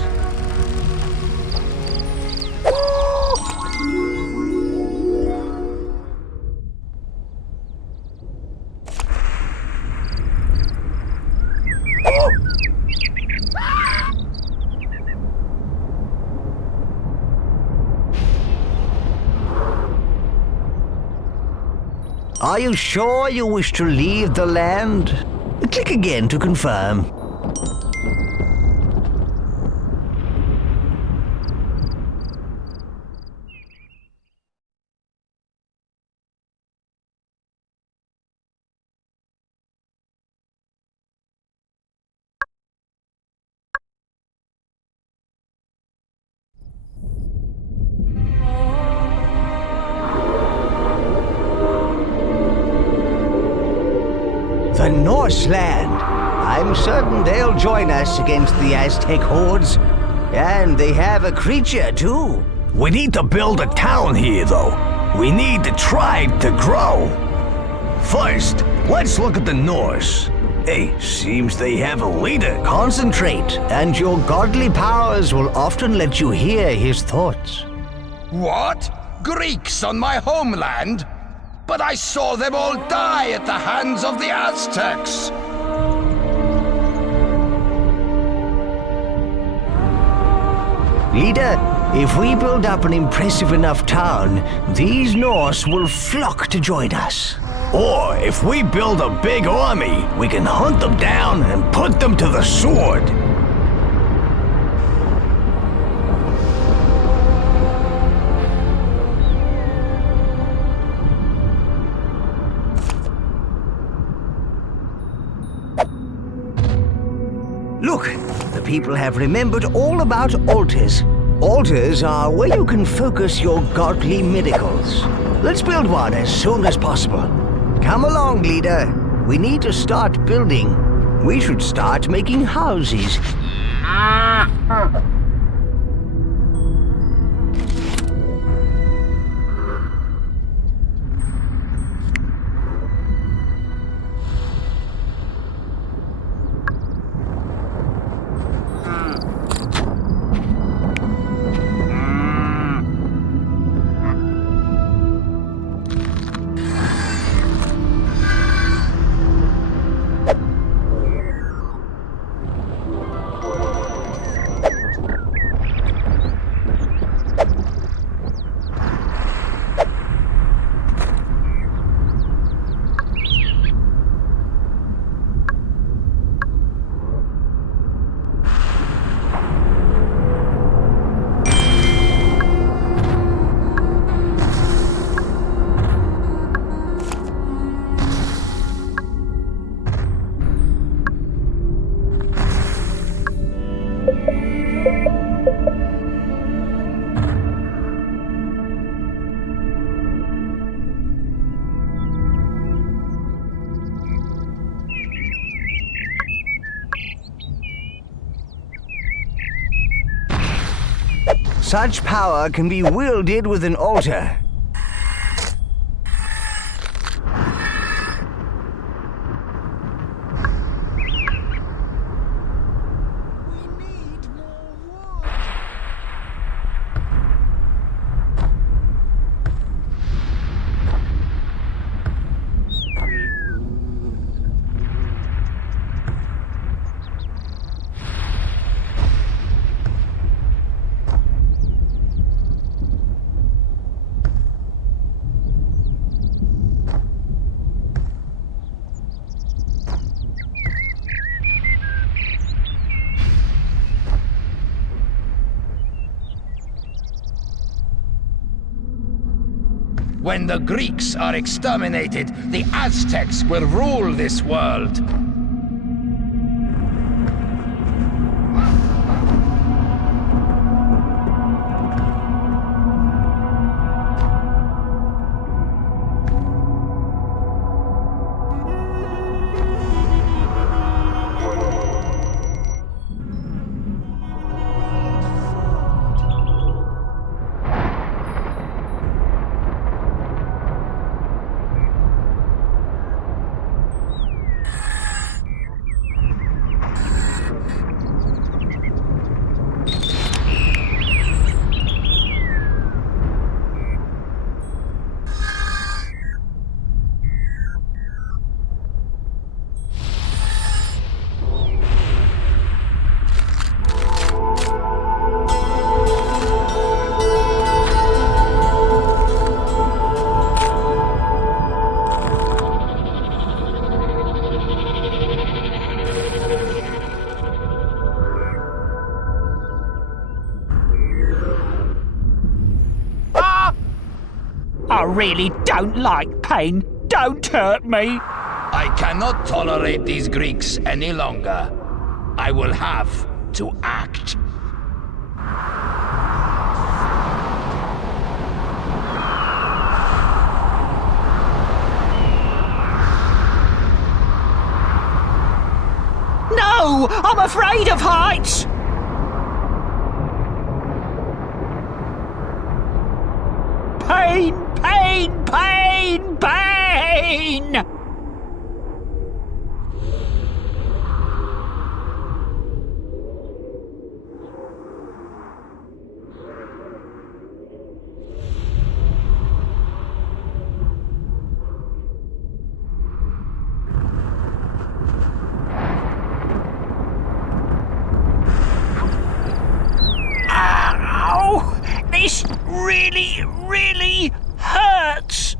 Are you sure you wish to leave the land? Click again to confirm. The Norseland. I'm certain they'll join us against the Aztec hordes. And they have a creature, too. We need to build a town here, though. We need the tribe to grow. First, let's look at the Norse. Hey, seems they have a leader. Concentrate, and your godly powers will often let you hear his thoughts. What? Greeks on my homeland? But I saw them all die at the hands of the Aztecs! Leader, if we build up an impressive enough town, these Norse will flock to join us. Or if we build a big army, we can hunt them down and put them to the sword. Look, the people have remembered all about altars. Altars are where you can focus your godly miracles. Let's build one as soon as possible. Come along, leader. We need to start building. We should start making houses. Such power can be wielded with an altar. When the Greeks are exterminated, the Aztecs will rule this world. I really don't like pain. Don't hurt me. I cannot tolerate these Greeks any longer. I will have to act. I'm afraid of heights! Pain, pain, pain, pain! Ow! This really, really hurts!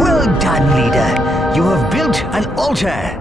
Well done, leader. You have built an altar.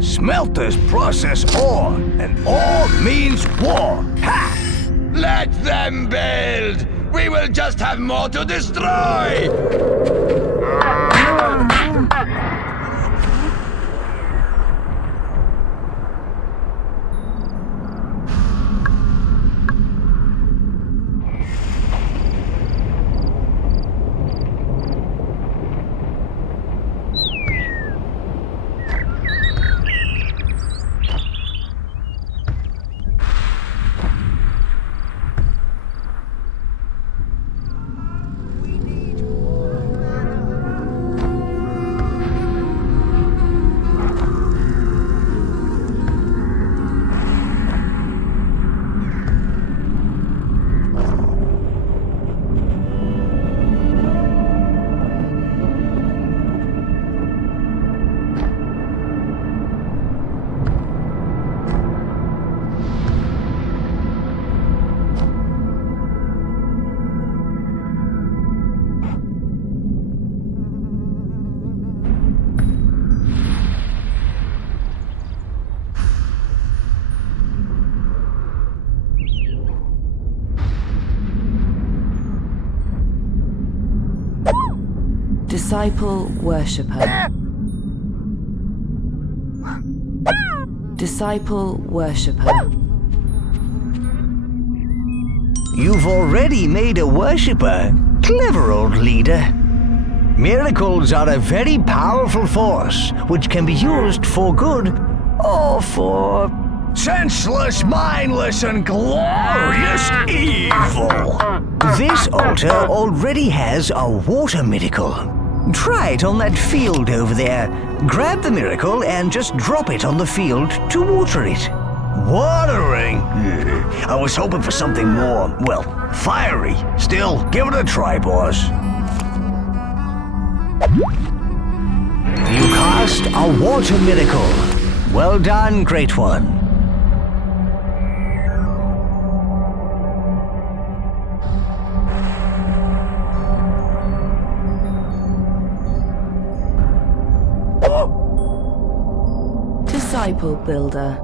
Smelters process ore, and ore means war. Ha! Let them build! We will just have more to destroy! Disciple Worshipper. Disciple Worshipper. You've already made a worshipper. Clever old leader. Miracles are a very powerful force, which can be used for good or for senseless, mindless, and glorious evil. This altar already has a water miracle. Try it on that field over there. Grab the miracle and just drop it on the field to water it. Watering? I was hoping for something more, well, fiery. Still, give it a try, boss. You cast a water miracle. Well done, Great One. Disciple Builder.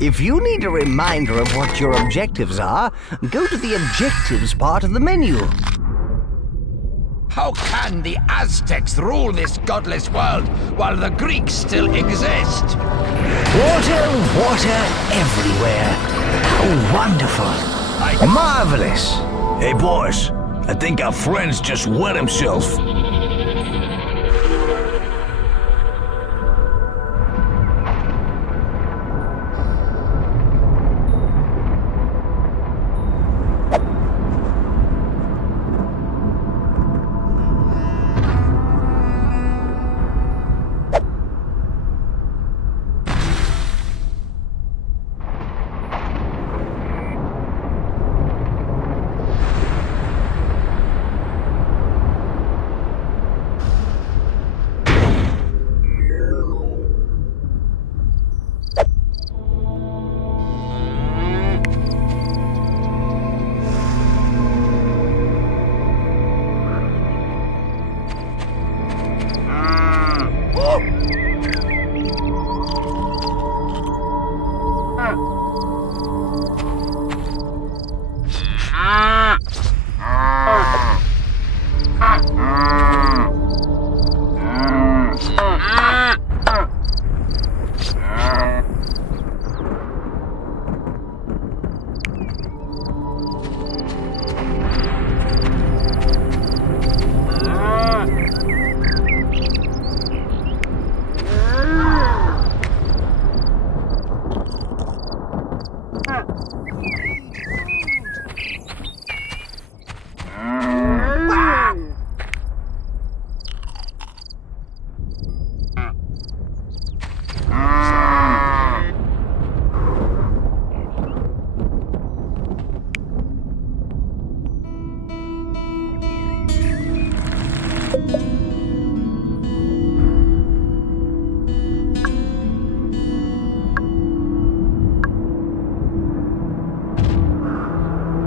If you need a reminder of what your objectives are, go to the objectives part of the menu. How can the Aztecs rule this godless world while the Greeks still exist? Water, water everywhere. How wonderful. Marvelous. Hey, boss. I think our friend's just wet himself.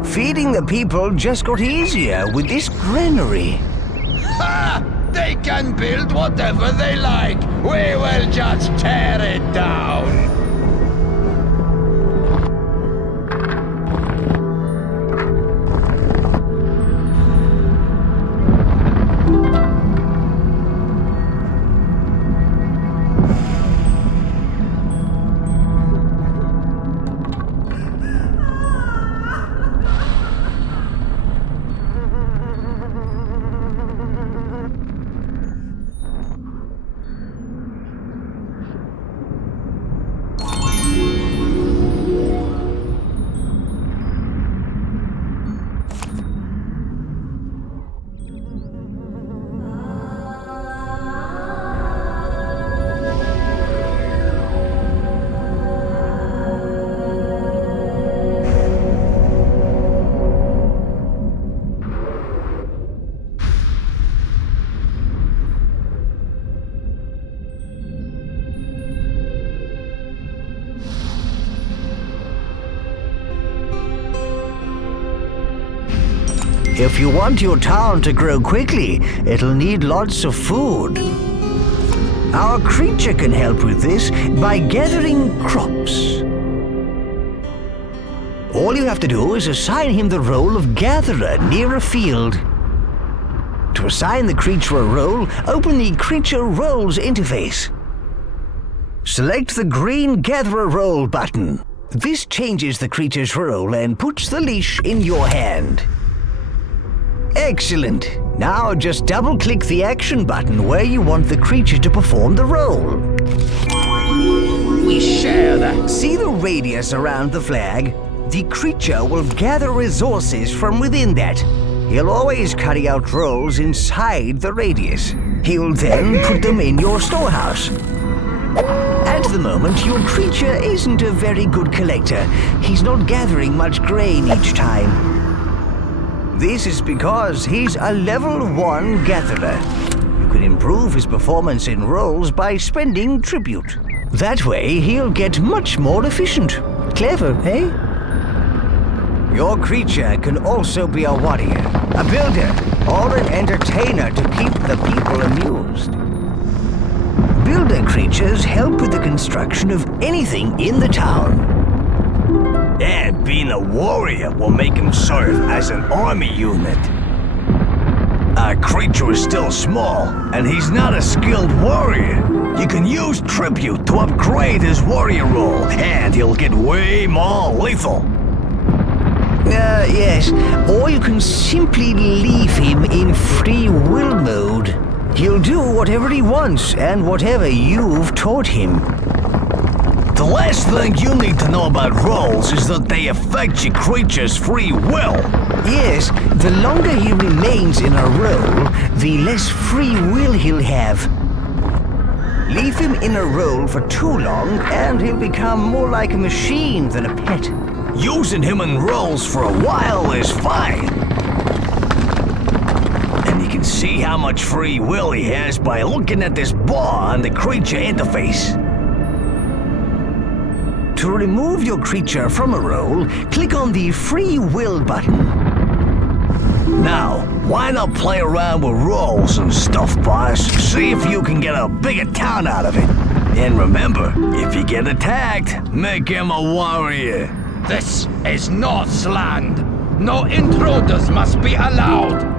Feeding the people just got easier with this granary. Ha! They can build whatever they like. We will just tear it down. If you want your town to grow quickly, it'll need lots of food. Our creature can help with this by gathering crops. All you have to do is assign him the role of gatherer near a field. To assign the creature a role, open the Creature Roles interface. Select the green Gatherer Role button. This changes the creature's role and puts the leash in your hand. Excellent. Now just double-click the action button where you want the creature to perform the role. We share that. See the radius around the flag? The creature will gather resources from within that. He'll always carry out roles inside the radius. He'll then put them in your storehouse. At the moment, your creature isn't a very good collector. He's not gathering much grain each time. This is because he's a level 1 gatherer. You can improve his performance in roles by spending tribute. That way, he'll get much more efficient. Clever, eh? Your creature can also be a warrior, a builder, or an entertainer to keep the people amused. Builder creatures help with the construction of anything in the town. And being a warrior will make him serve as an army unit. Our creature is still small, and he's not a skilled warrior. You can use tribute to upgrade his warrior role, and he'll get way more lethal. Yes, or you can simply leave him in free will mode. He'll do whatever he wants and whatever you've taught him. The last thing you need to know about roles is that they affect your creature's free will. Yes, the longer he remains in a role, the less free will he'll have. Leave him in a role for too long and he'll become more like a machine than a pet. Using him in roles for a while is fine. And you can see how much free will he has by looking at this bar on the creature interface. To remove your creature from a role, click on the Free Will button. Now, why not play around with roles and stuff, boss? See if you can get a bigger town out of it. And remember, if you get attacked, make him a warrior. This is Northland. No intruders must be allowed.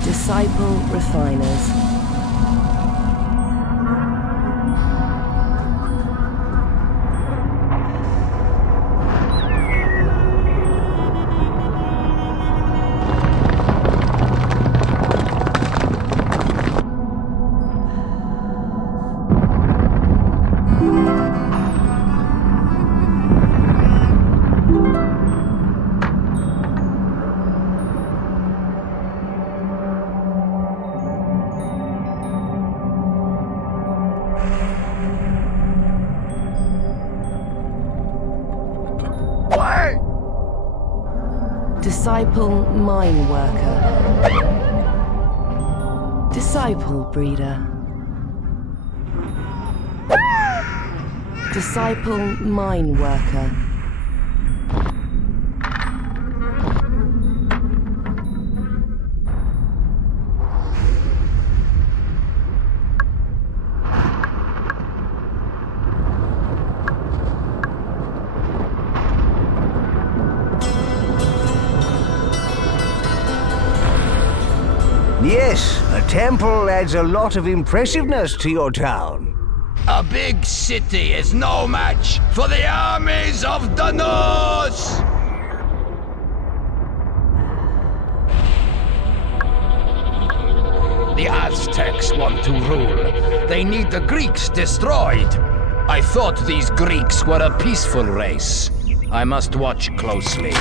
Disciple Refiners. Disciple Mine Worker. Disciple Breeder. Disciple Mine Worker. Yes, a temple adds a lot of impressiveness to your town. A big city is no match for the armies of the North! The Aztecs want to rule. They need the Greeks destroyed. I thought these Greeks were a peaceful race. I must watch closely.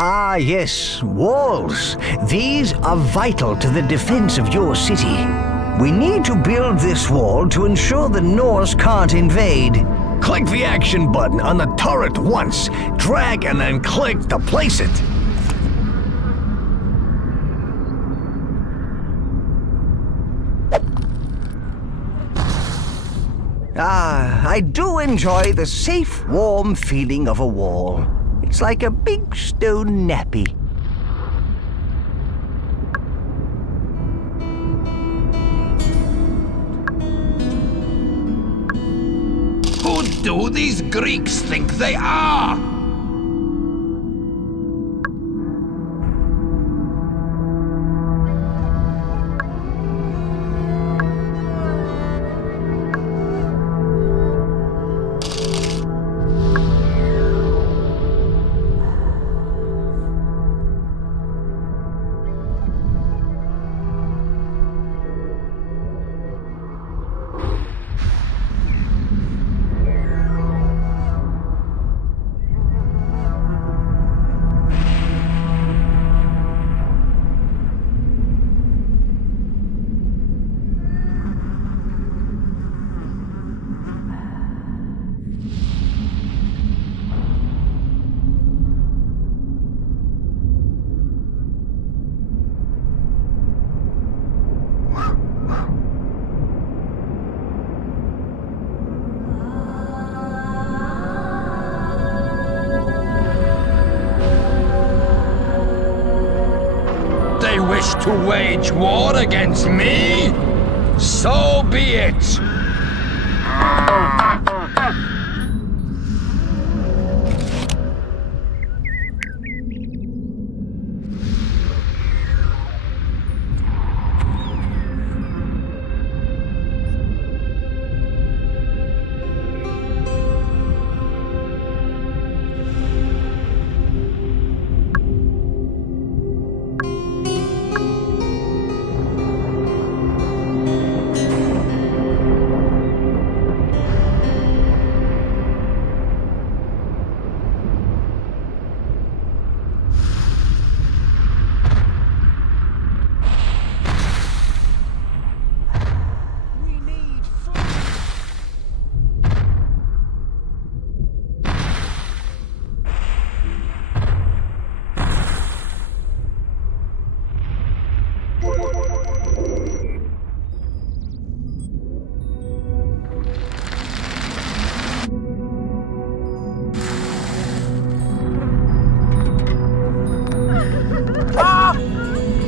Ah, yes, walls. These are vital to the defense of your city. We need to build this wall to ensure the Norse can't invade. Click the action button on the turret once, drag and then click to place it. Ah, I do enjoy the safe, warm feeling of a wall. It's like a big stone nappy. Who do these Greeks think they are? They wish to wage war against me? So be it!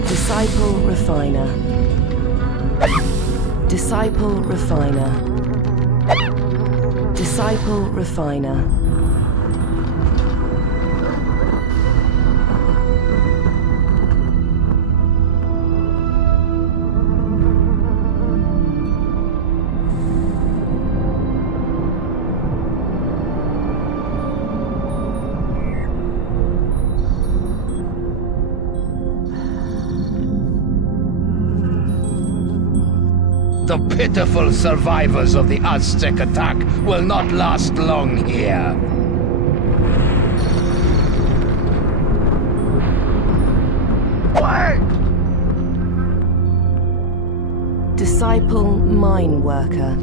Disciple Refiner. Disciple Refiner. Disciple Refiner. The pitiful survivors of the Aztec attack will not last long here. Disciple Mine Worker.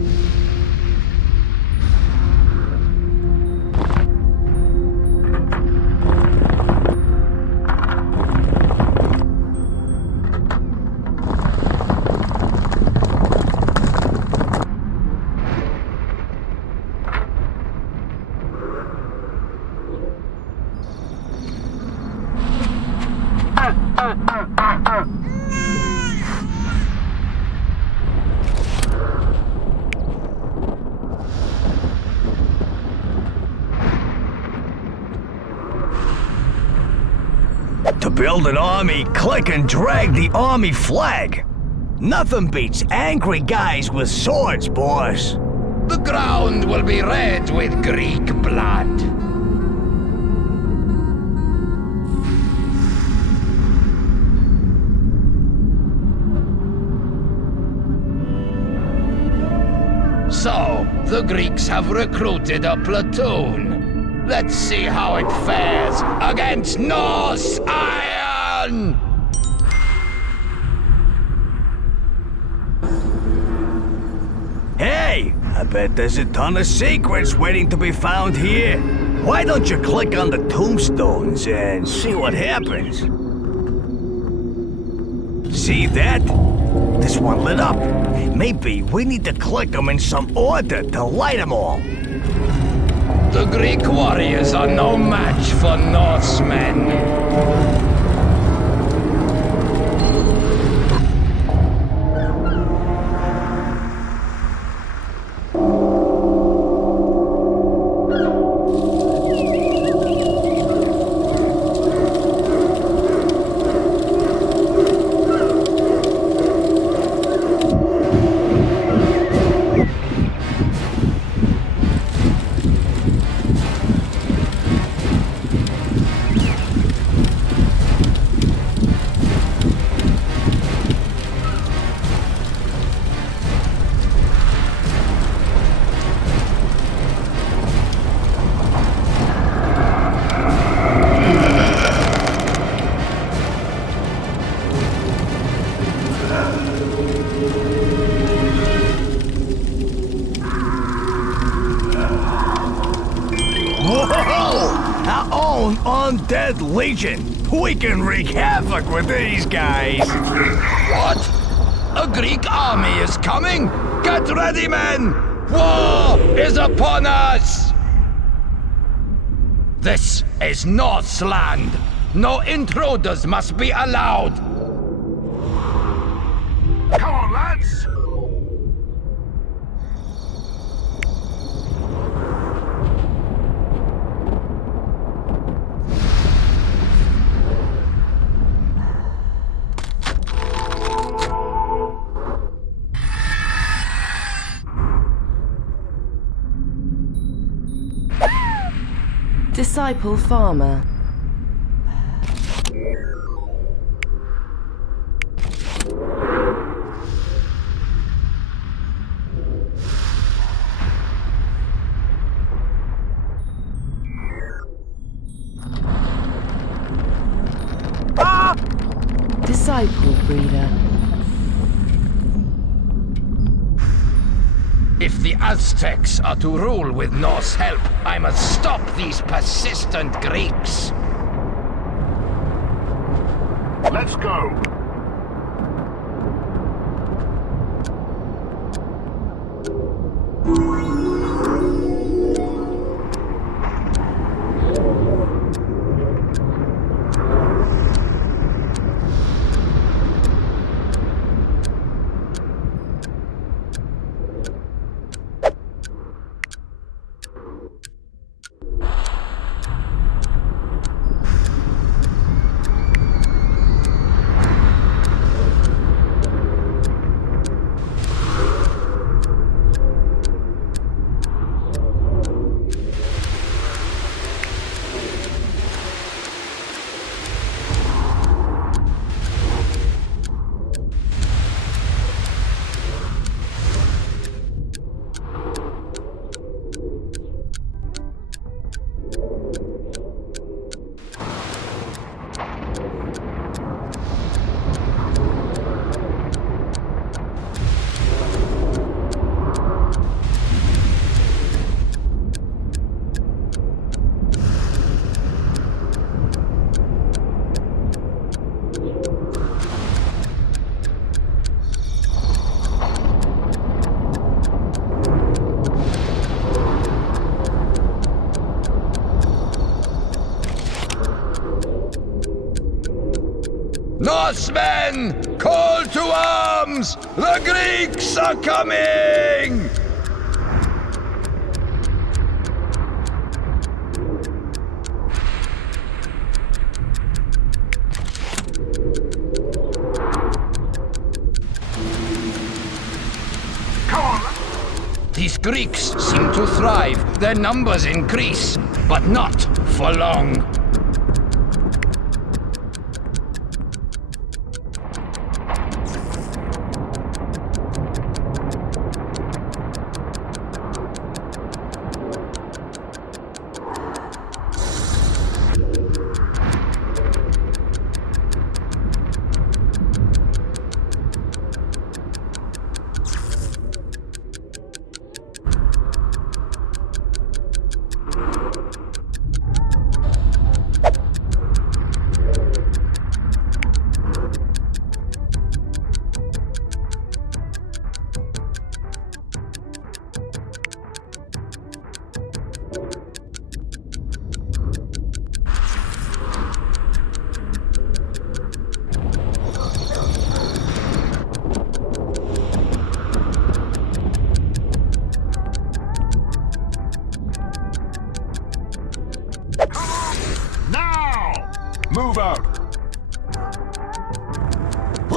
To build an army, click and drag the army flag. Nothing beats angry guys with swords, boss. The ground will be red with Greek blood. So, the Greeks have recruited a platoon. Let's see how it fares against Norse Iron! Hey, I bet there's a ton of secrets waiting to be found here. Why don't you click on the tombstones and see what happens? See that? This one lit up. Maybe we need to click them in some order to light them all. The Greek warriors are no match for Norsemen. Undead Legion. We can wreak havoc with these guys. What? A Greek army is coming? Get ready, men! War is upon us! This is Norse land. No intruders must be allowed. Come on, lads! Disciple Farmer. Disciple Breeder. If the Aztecs are to rule with Norse help, I must stop these persistent Greeks. Let's go! Norsemen, call to arms! The Greeks are coming! Come on! These Greeks seem to thrive. Their numbers increase, but not for long.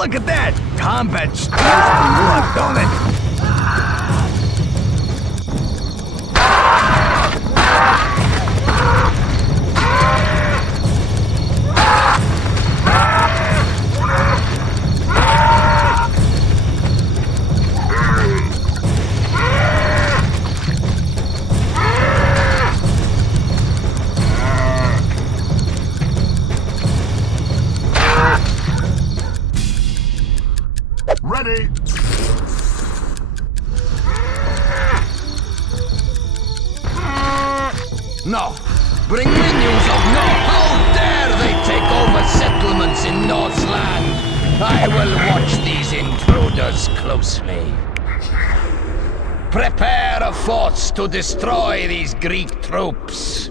Look at that! Combat steals from what, don't it? Ready. No! Bring minions of no! How dare they take over settlements in Northland! I will watch these intruders closely. Prepare a force to destroy these Greek troops.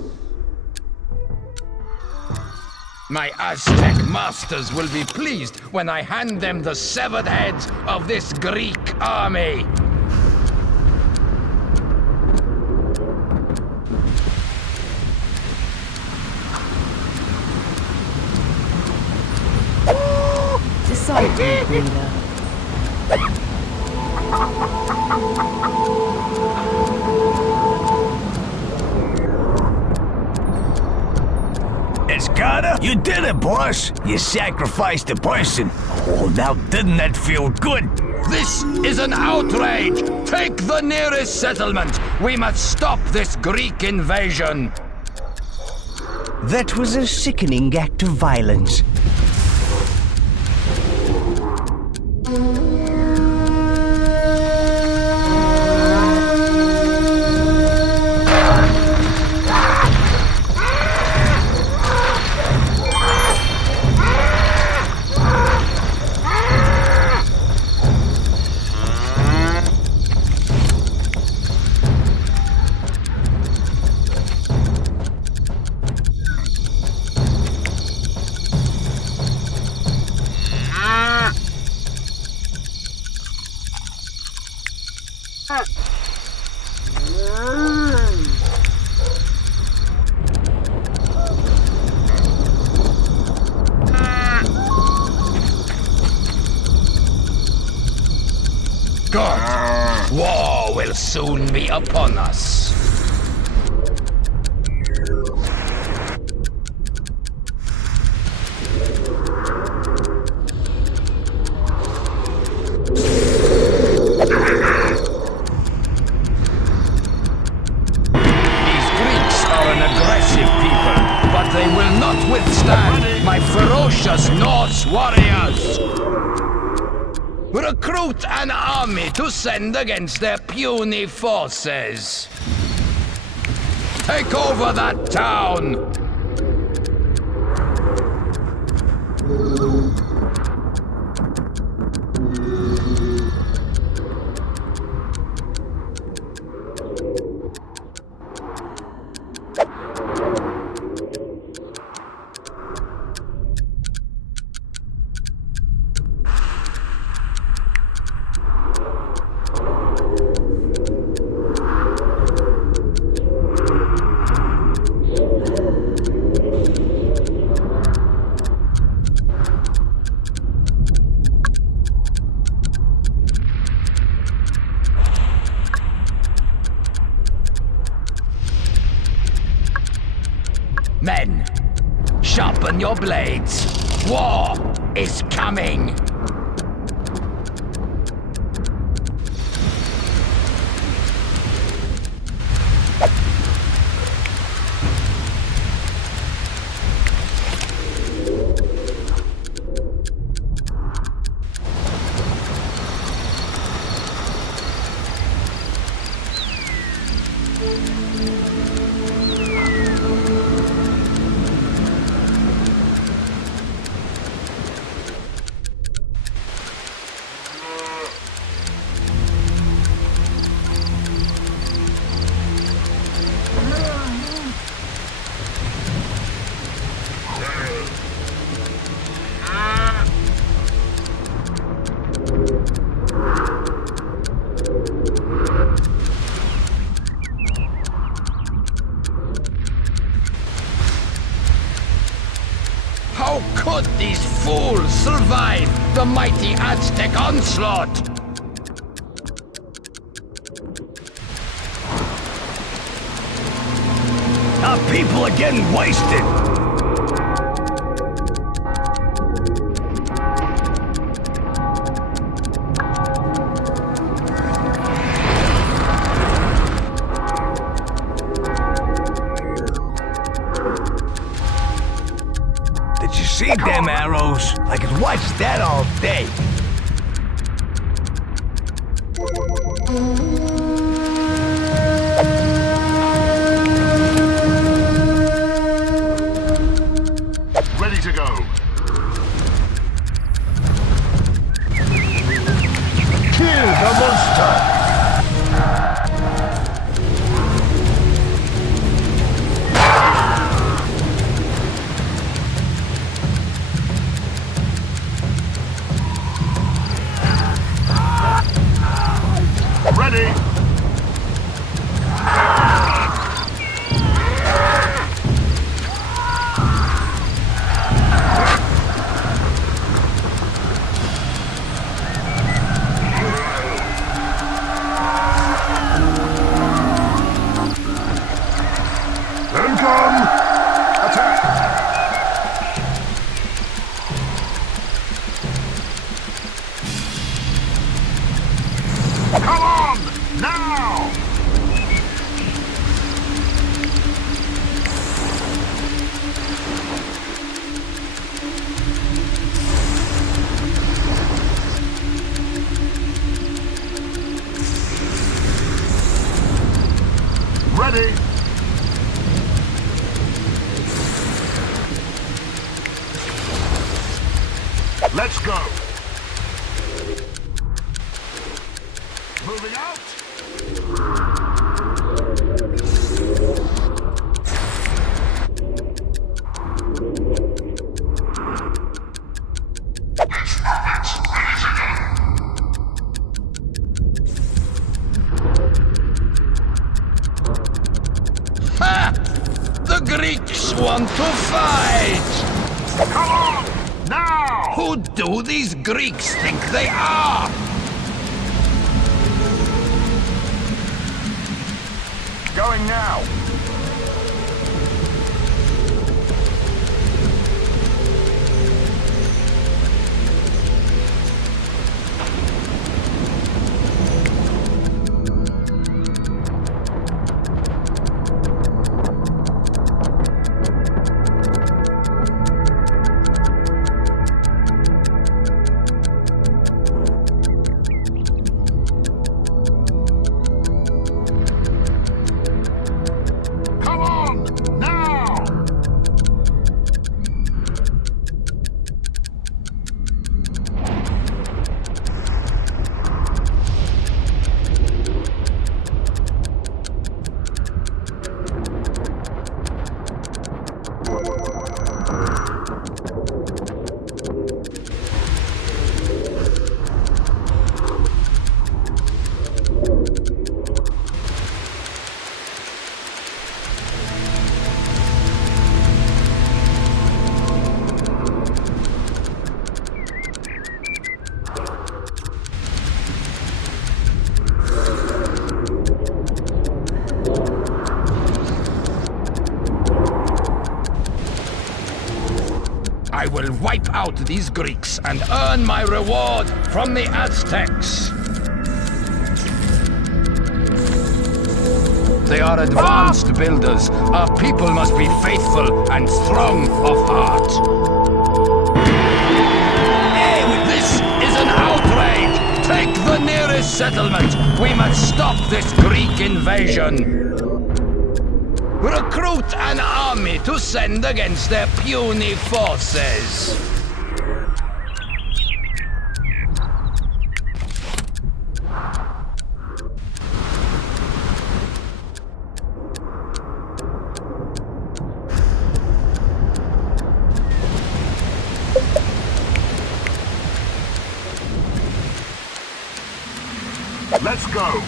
My Aztec masters will be pleased when I hand them the severed heads of this Greek army. Disciple breeder. Escada, you did it, boss. You sacrificed a person. Oh, now didn't that feel good? This is an outrage! Take the nearest settlement! We must stop this Greek invasion! That was a sickening act of violence. Good! War will soon be upon us. They will not withstand my ferocious Norse warriors! Recruit an army to send against their puny forces! Take over that town! Men, sharpen your blades. War is coming. Aztec onslaught! Our people are getting wasted! Did you see them arrows? I could watch that all day. Ready to go. Kill the monster! Ready. Let him come. Attack. Come on! Now! Ready? Let's go. Moving out. Ha! The Greeks want to fight! Come on! Now! Who do these Greeks think they are? Going now. Come on! Now! I will wipe out these Greeks and earn my reward from the Aztecs. They are advanced builders. Our people must be faithful and strong of heart. This is an outrage! Take the nearest settlement! We must stop this Greek invasion! Recruit an army to send against their puny forces! Let's go.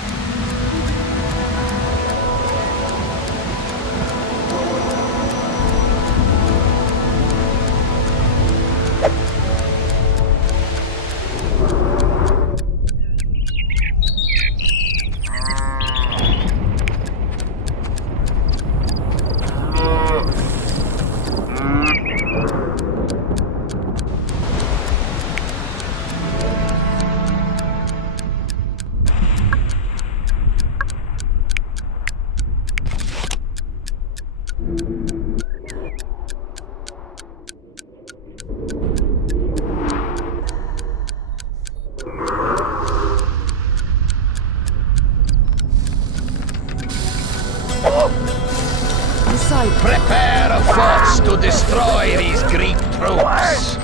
force to destroy these Greek troops.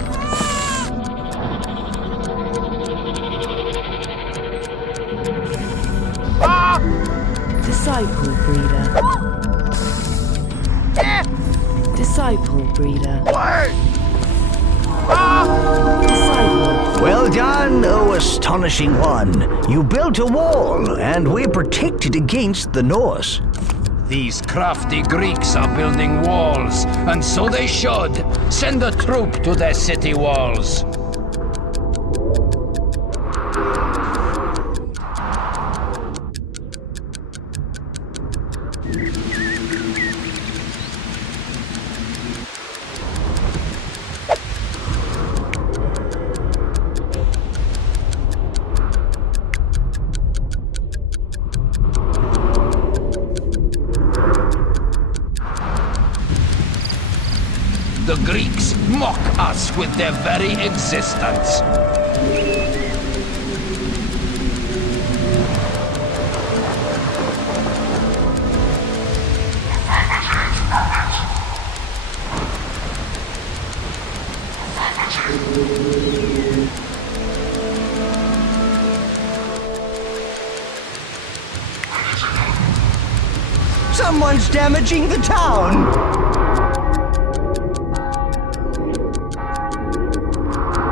Disciple breeder. Disciple breeder. Disciple. Well done, O astonishing one. You built a wall, and we're protected against the Norse. These crafty Greeks are building walls, and so they should. Send a troop to their city walls. The Greeks mock us with their very existence. Someone's damaging the town!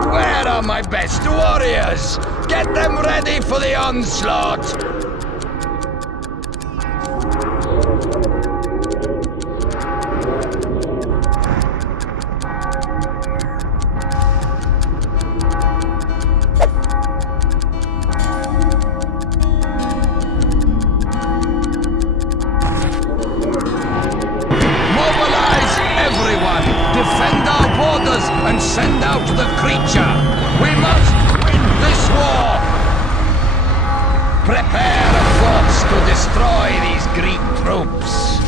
Where are my best warriors? Get them ready for the onslaught! Mobilize everyone! Defend our borders and send out the creature! We must win this war! Prepare a force to destroy these Greek troops!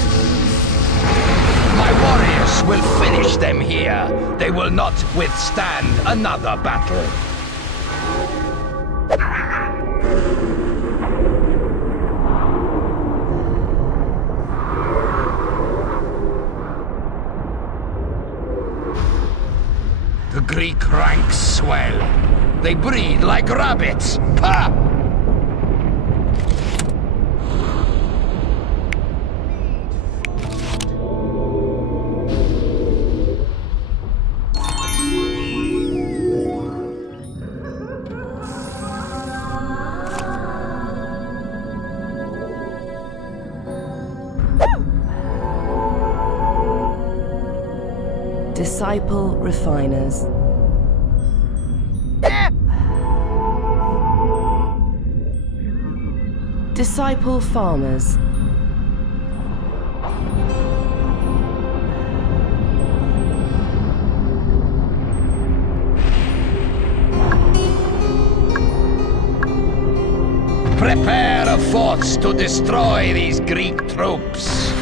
My warriors will finish them here. They will not withstand another battle. The Greek ranks swell. They breed like rabbits. Pah! Disciple refiners. Disciple farmers. Prepare a force to destroy these Greek troops.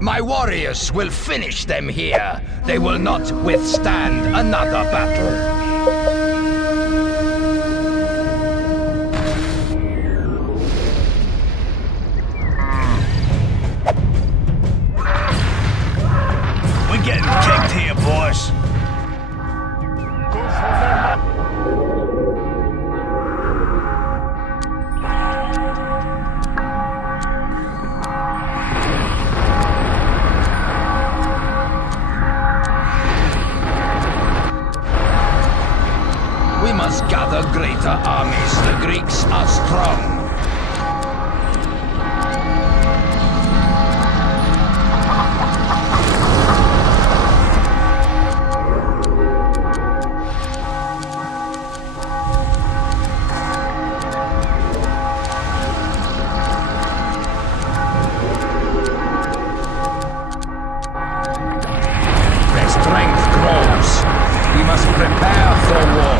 My warriors will finish them here. They will not withstand another battle. We're getting kicked here, boss. We must gather greater armies. The Greeks are strong. Their strength grows. We must prepare for war.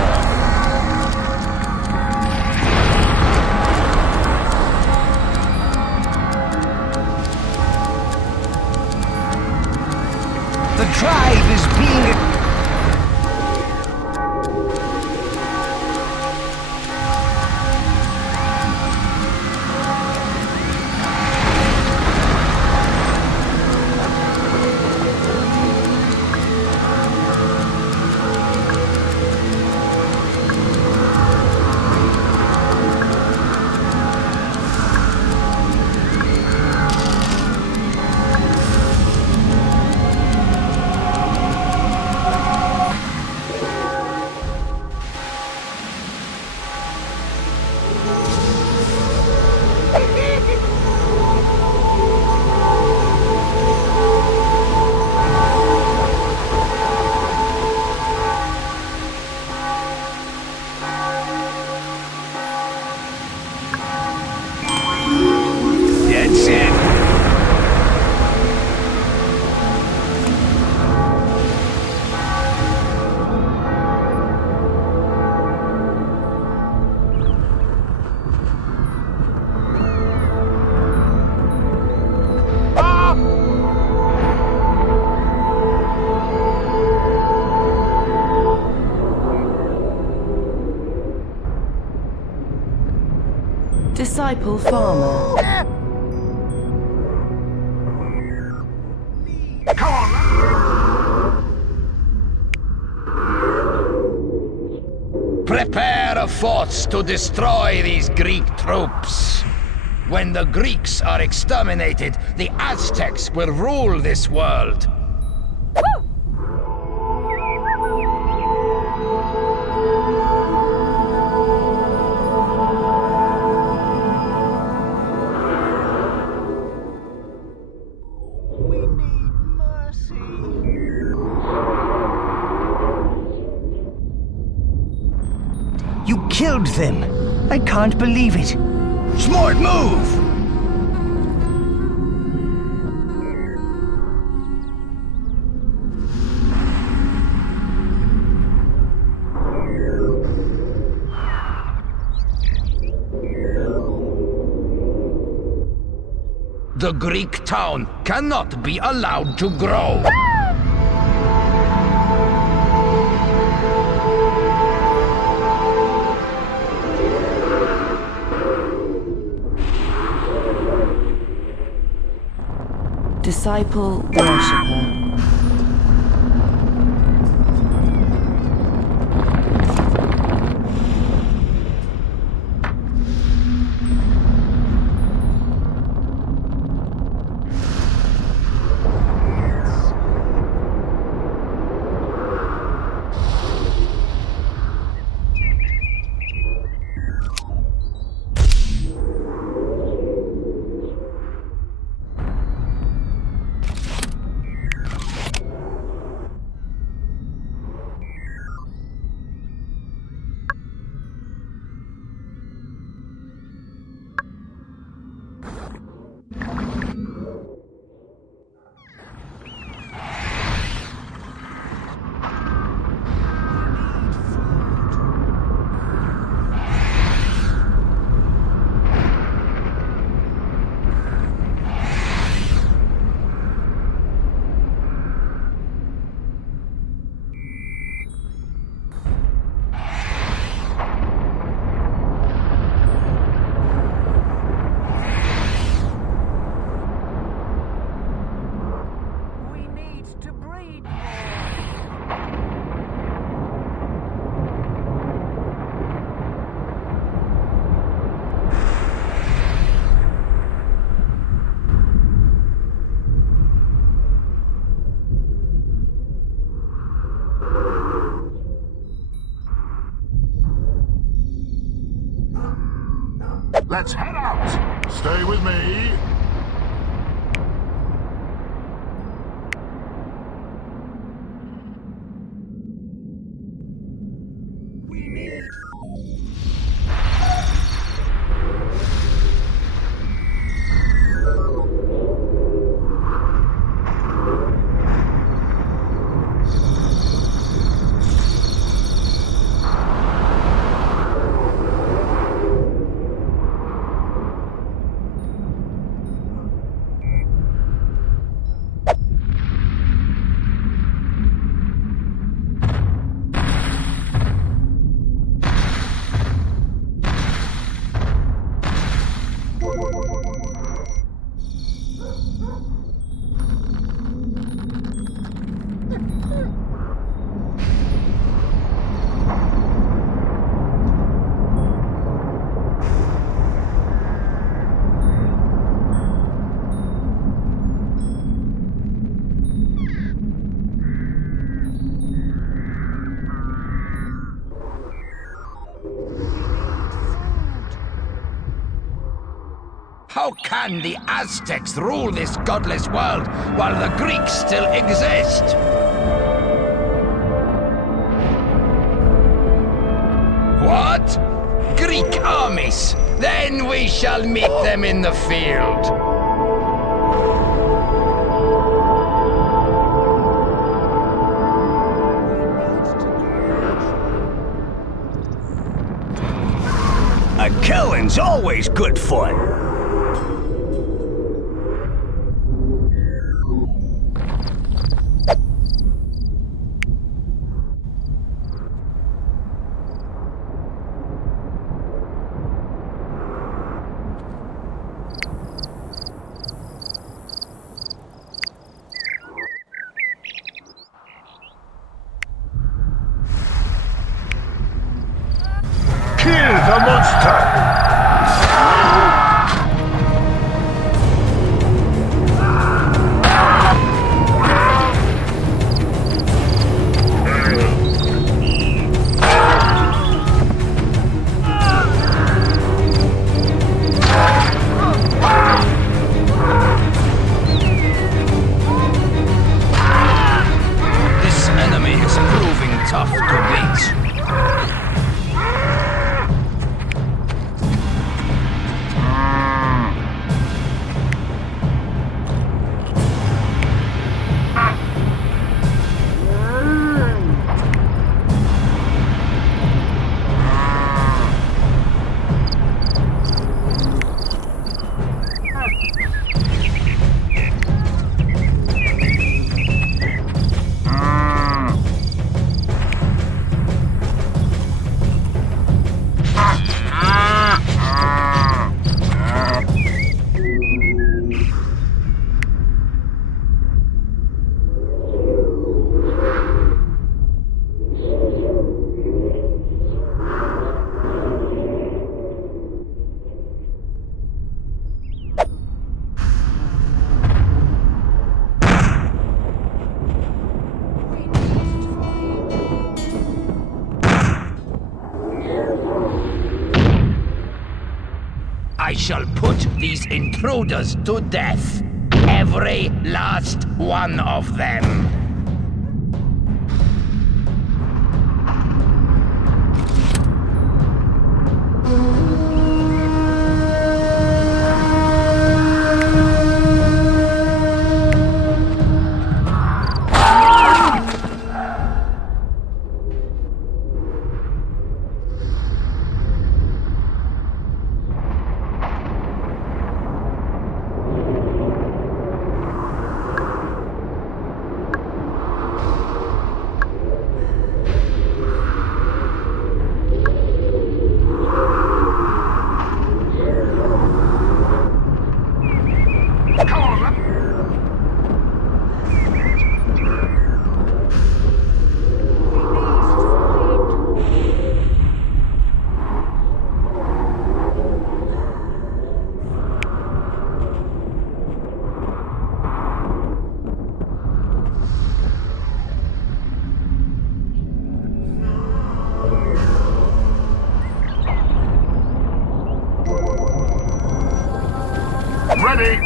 Disciple farmer. Come on, Prepare a force to destroy these Greek troops. When the Greeks are exterminated, the Aztecs will rule this world. You killed them. I can't believe it. Smart move! The Greek town cannot be allowed to grow. Disciple worshipper. let's head out. Stay with me. How can the Aztecs rule this godless world while the Greeks still exist? What? Greek armies? Then we shall meet them in the field. A killing's always good fun. Kill the monster! This enemy is proving tough to beat. I shall put these intruders to death. Every last one of them. Ready!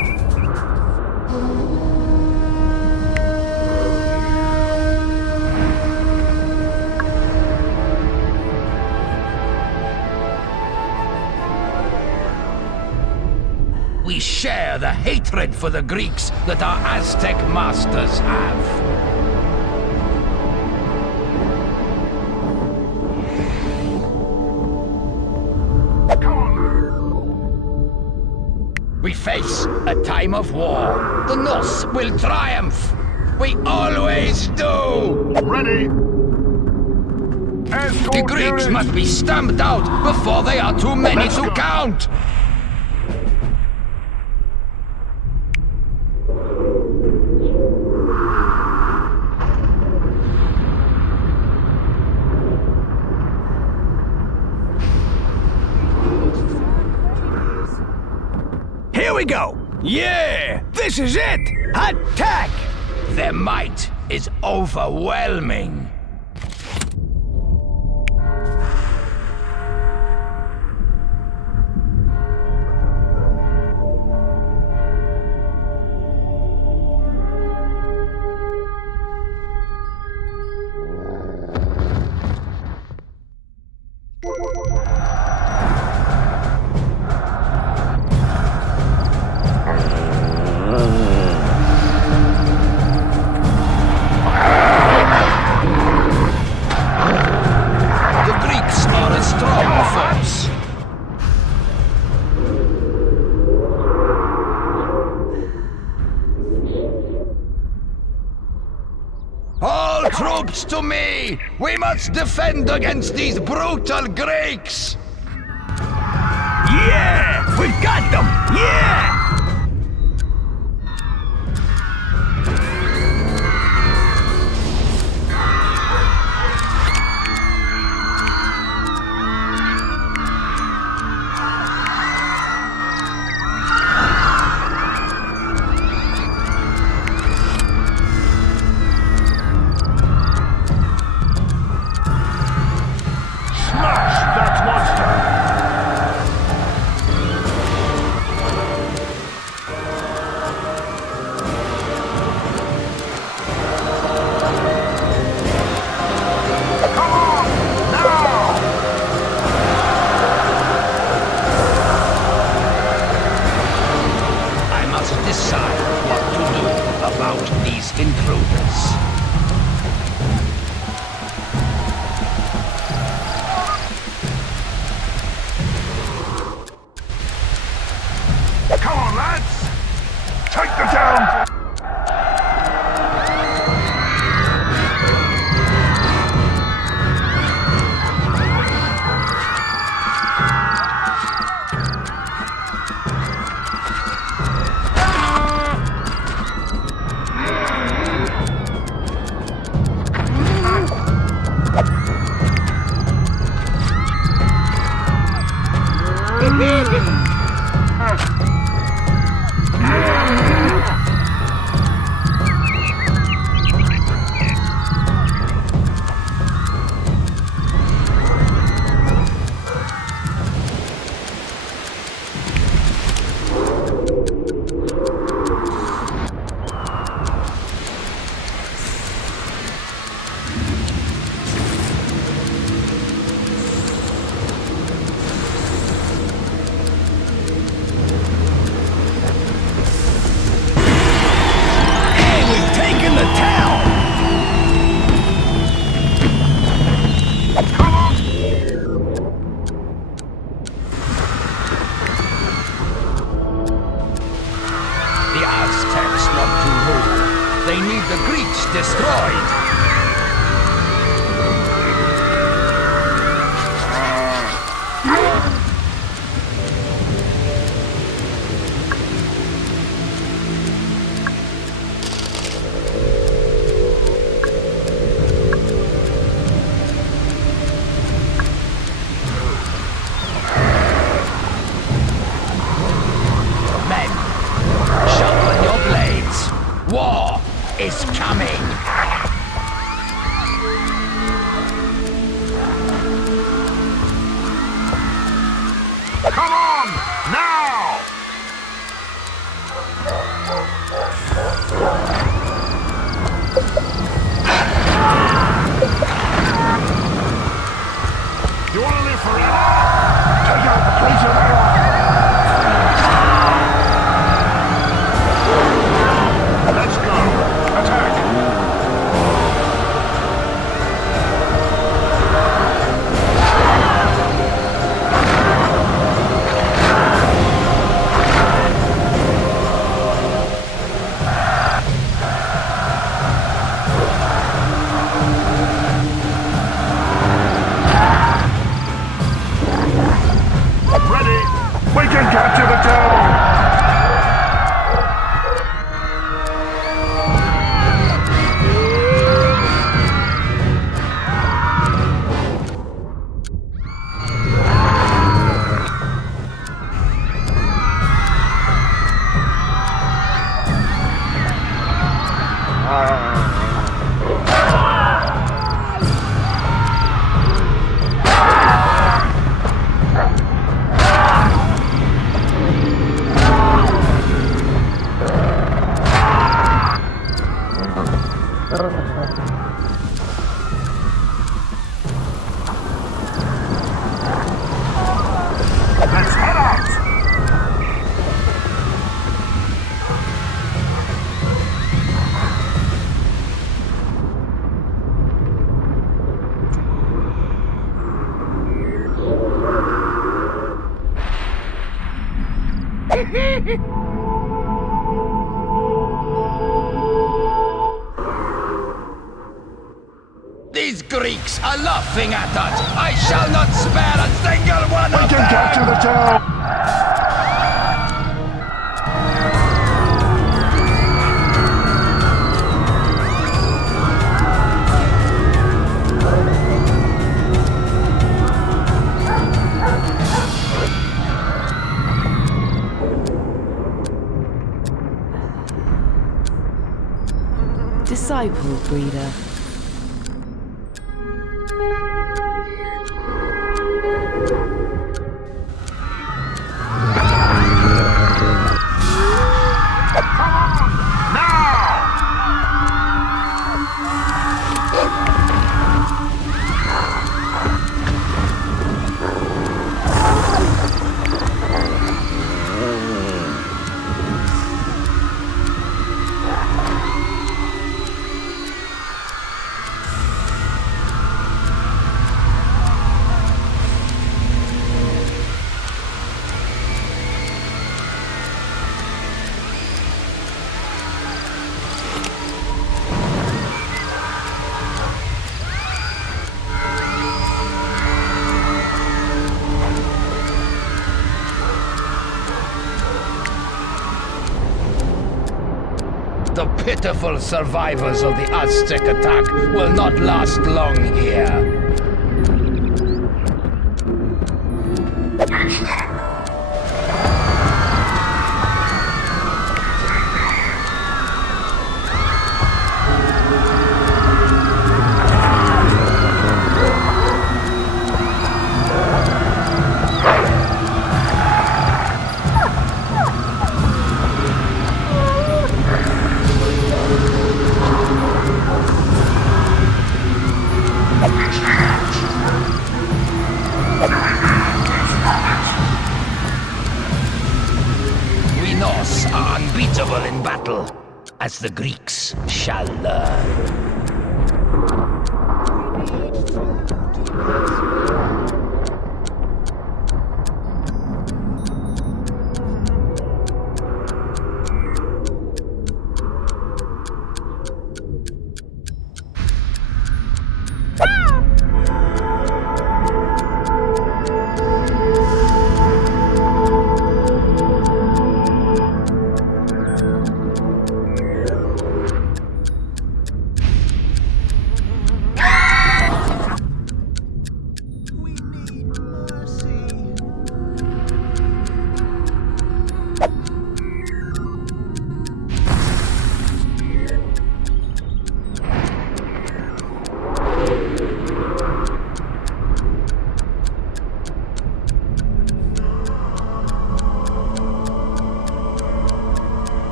We share the hatred for the Greeks that our Aztec masters have. We face a time of war. The Norse will triumph. We always do. Ready! The Greeks must be stamped out before they are too many to count. Here we go! Yeah! This is it! Attack! Their might is overwhelming. Troops to me! We must defend against these brutal Greeks! Yeah! We've got them! Yeah! lads! Take the town! The Aztecs want to rule. They need the Greeks destroyed. War is coming! Come on! Now! You want to live forever? Take out the creature they are! Let's go! Attack! Ready! We can capture the town! Let's head out! These Greeks are laughing at us! I shall not spare a single one of them! We can capture the town! Disciple breeder. The pitiful survivors of the Aztec attack will not last long here. We Norse are unbeatable in battle, as the Greeks shall learn.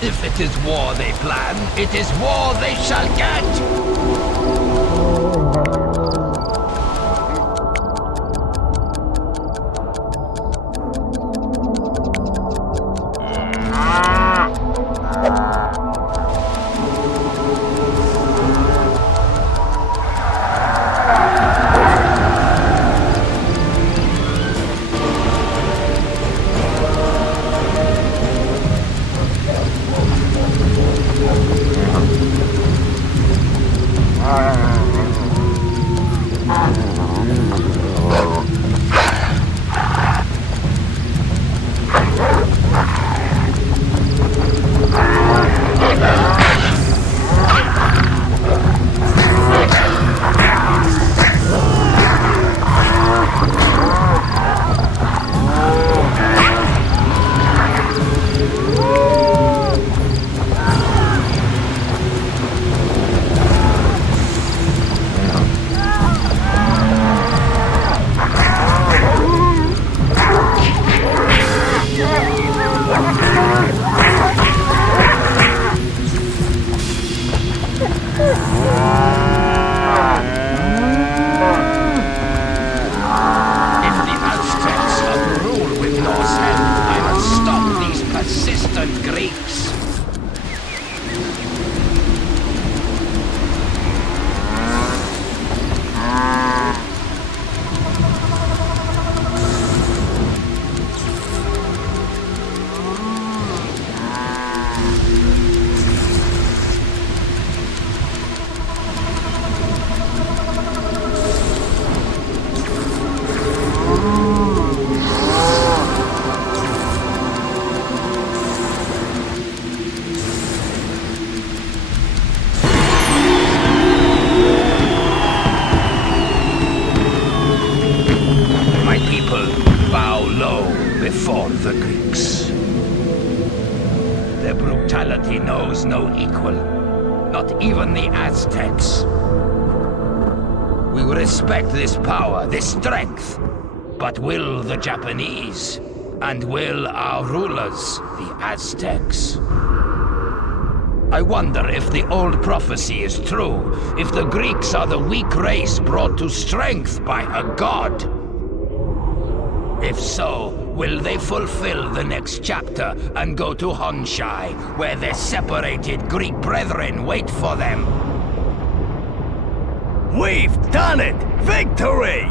If it is war they plan, it is war they shall get! before the Greeks. Their brutality knows no equal, not even the Aztecs. We respect this power, this strength, but will the Japanese? And will our rulers, the Aztecs? I wonder if the old prophecy is true, if the Greeks are the weak race brought to strength by a god. If so, will they fulfill the next chapter and go to Honsai, where their separated Greek brethren wait for them? We've done it! Victory!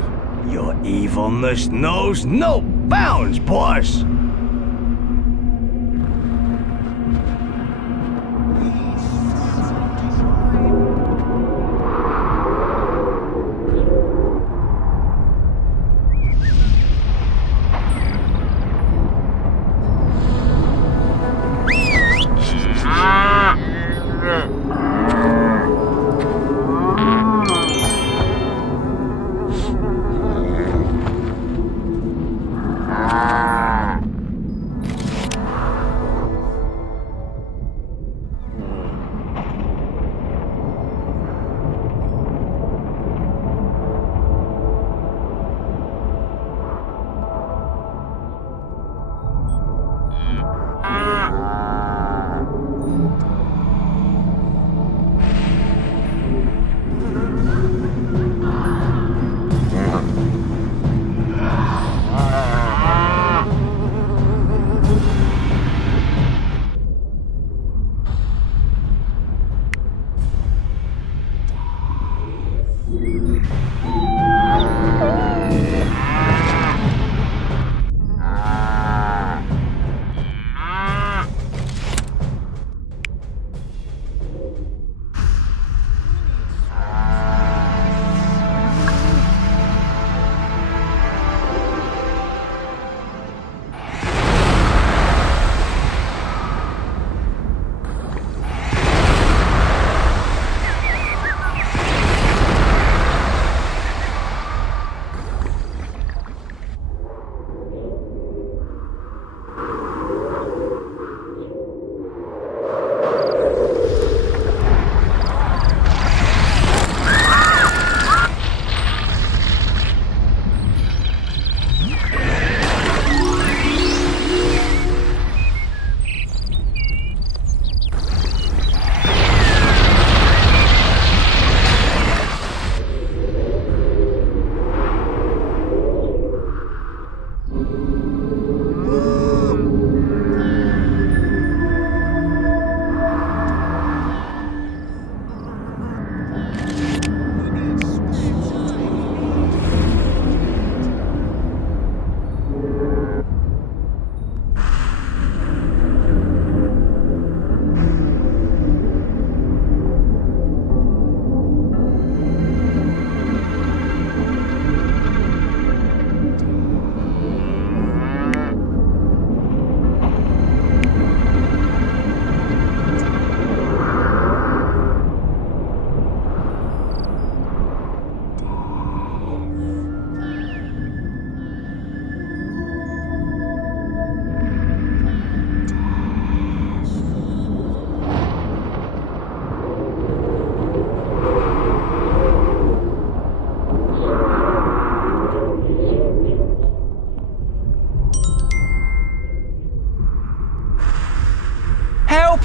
Your evilness knows no bounds, boss!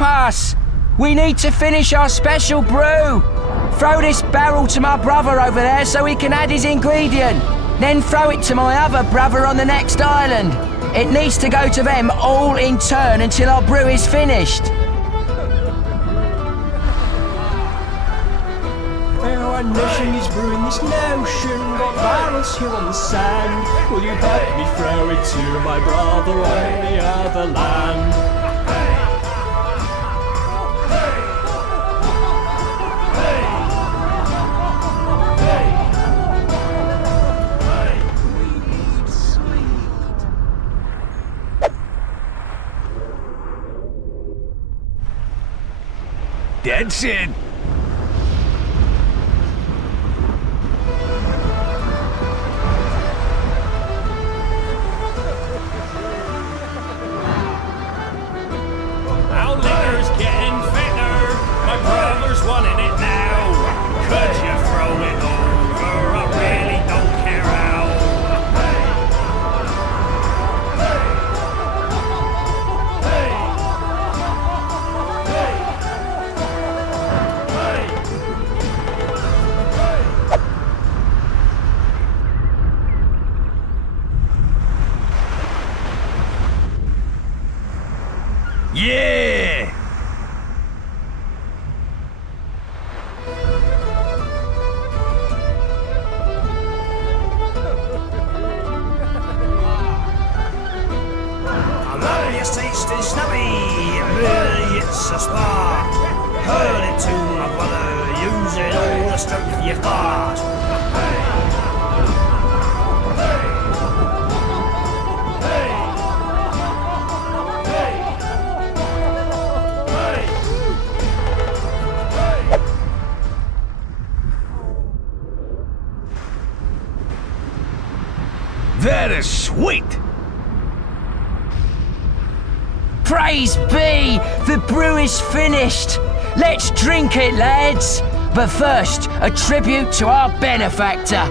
Us! We need to finish our special brew! Throw this barrel to my brother over there so he can add his ingredient. Then throw it to my other brother on the next island. It needs to go to them all in turn until our brew is finished. Our nation is brewing this notion, got barrels here on the sand. Will you help me throw it to my brother on the other land? That's it. Our liquor's getting fitter. My brother's wanting it now. Could you throw it over? I really don't care how. is snappy, really it's a spark. Hurl it to my brother, using all the strength you've got. That is sweet! Praise be! The brew is finished! Let's drink it, lads! But first, a tribute to our benefactor.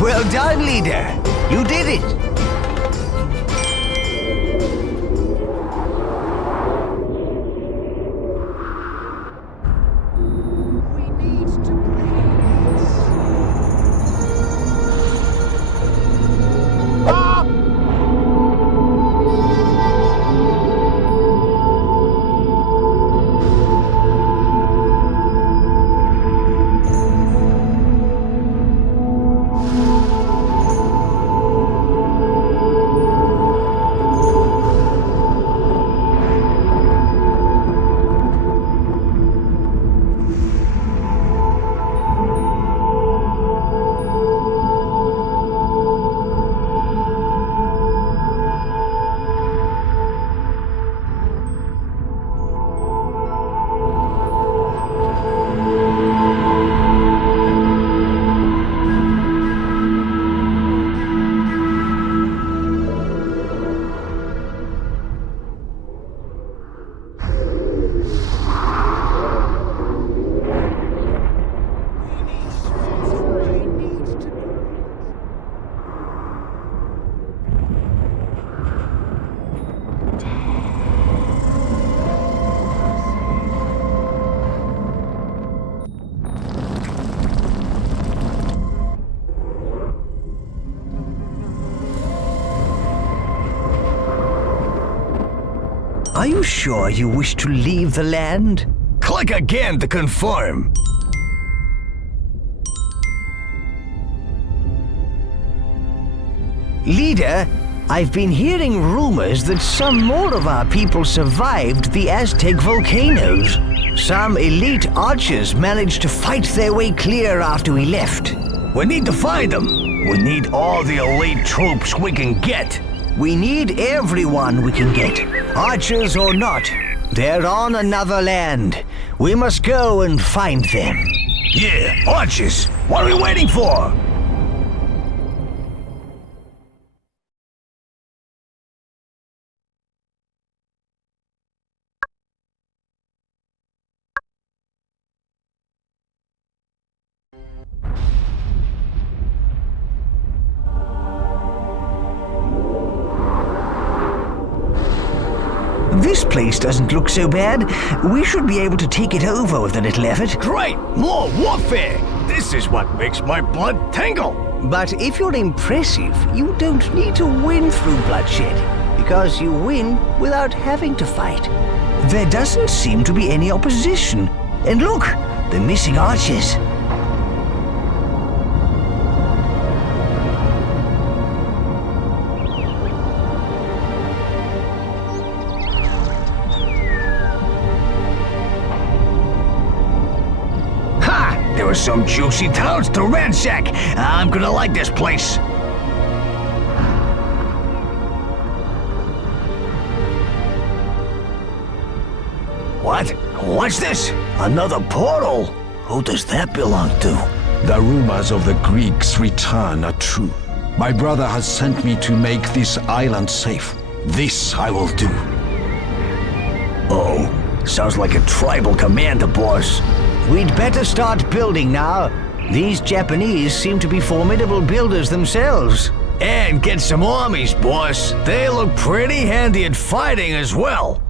Well done, leader. You did it. Are you sure you wish to leave the land? Click again to confirm. Leader, I've been hearing rumors that some more of our people survived the Aztec volcanoes. Some elite archers managed to fight their way clear after we left. We need to find them. We need all the elite troops we can get. We need everyone we can get, archers or not. They're on another land. We must go and find them. Yeah, archers! What are we waiting for? This place doesn't look so bad. We should be able to take it over with a little effort. Great! More warfare! This is what makes my blood tingle! But if you're impressive, you don't need to win through bloodshed, because you win without having to fight. There doesn't seem to be any opposition. And look, the missing archers. There are some juicy towns to ransack. I'm gonna like this place. What? What's this? Another portal? Who does that belong to? The rumors of the Greeks' return are true. My brother has sent me to make this island safe. This I will do. Oh, sounds like a tribal commander, boss. We'd better start building now. These Japanese seem to be formidable builders themselves. And get some armies, boss. They look pretty handy at fighting as well.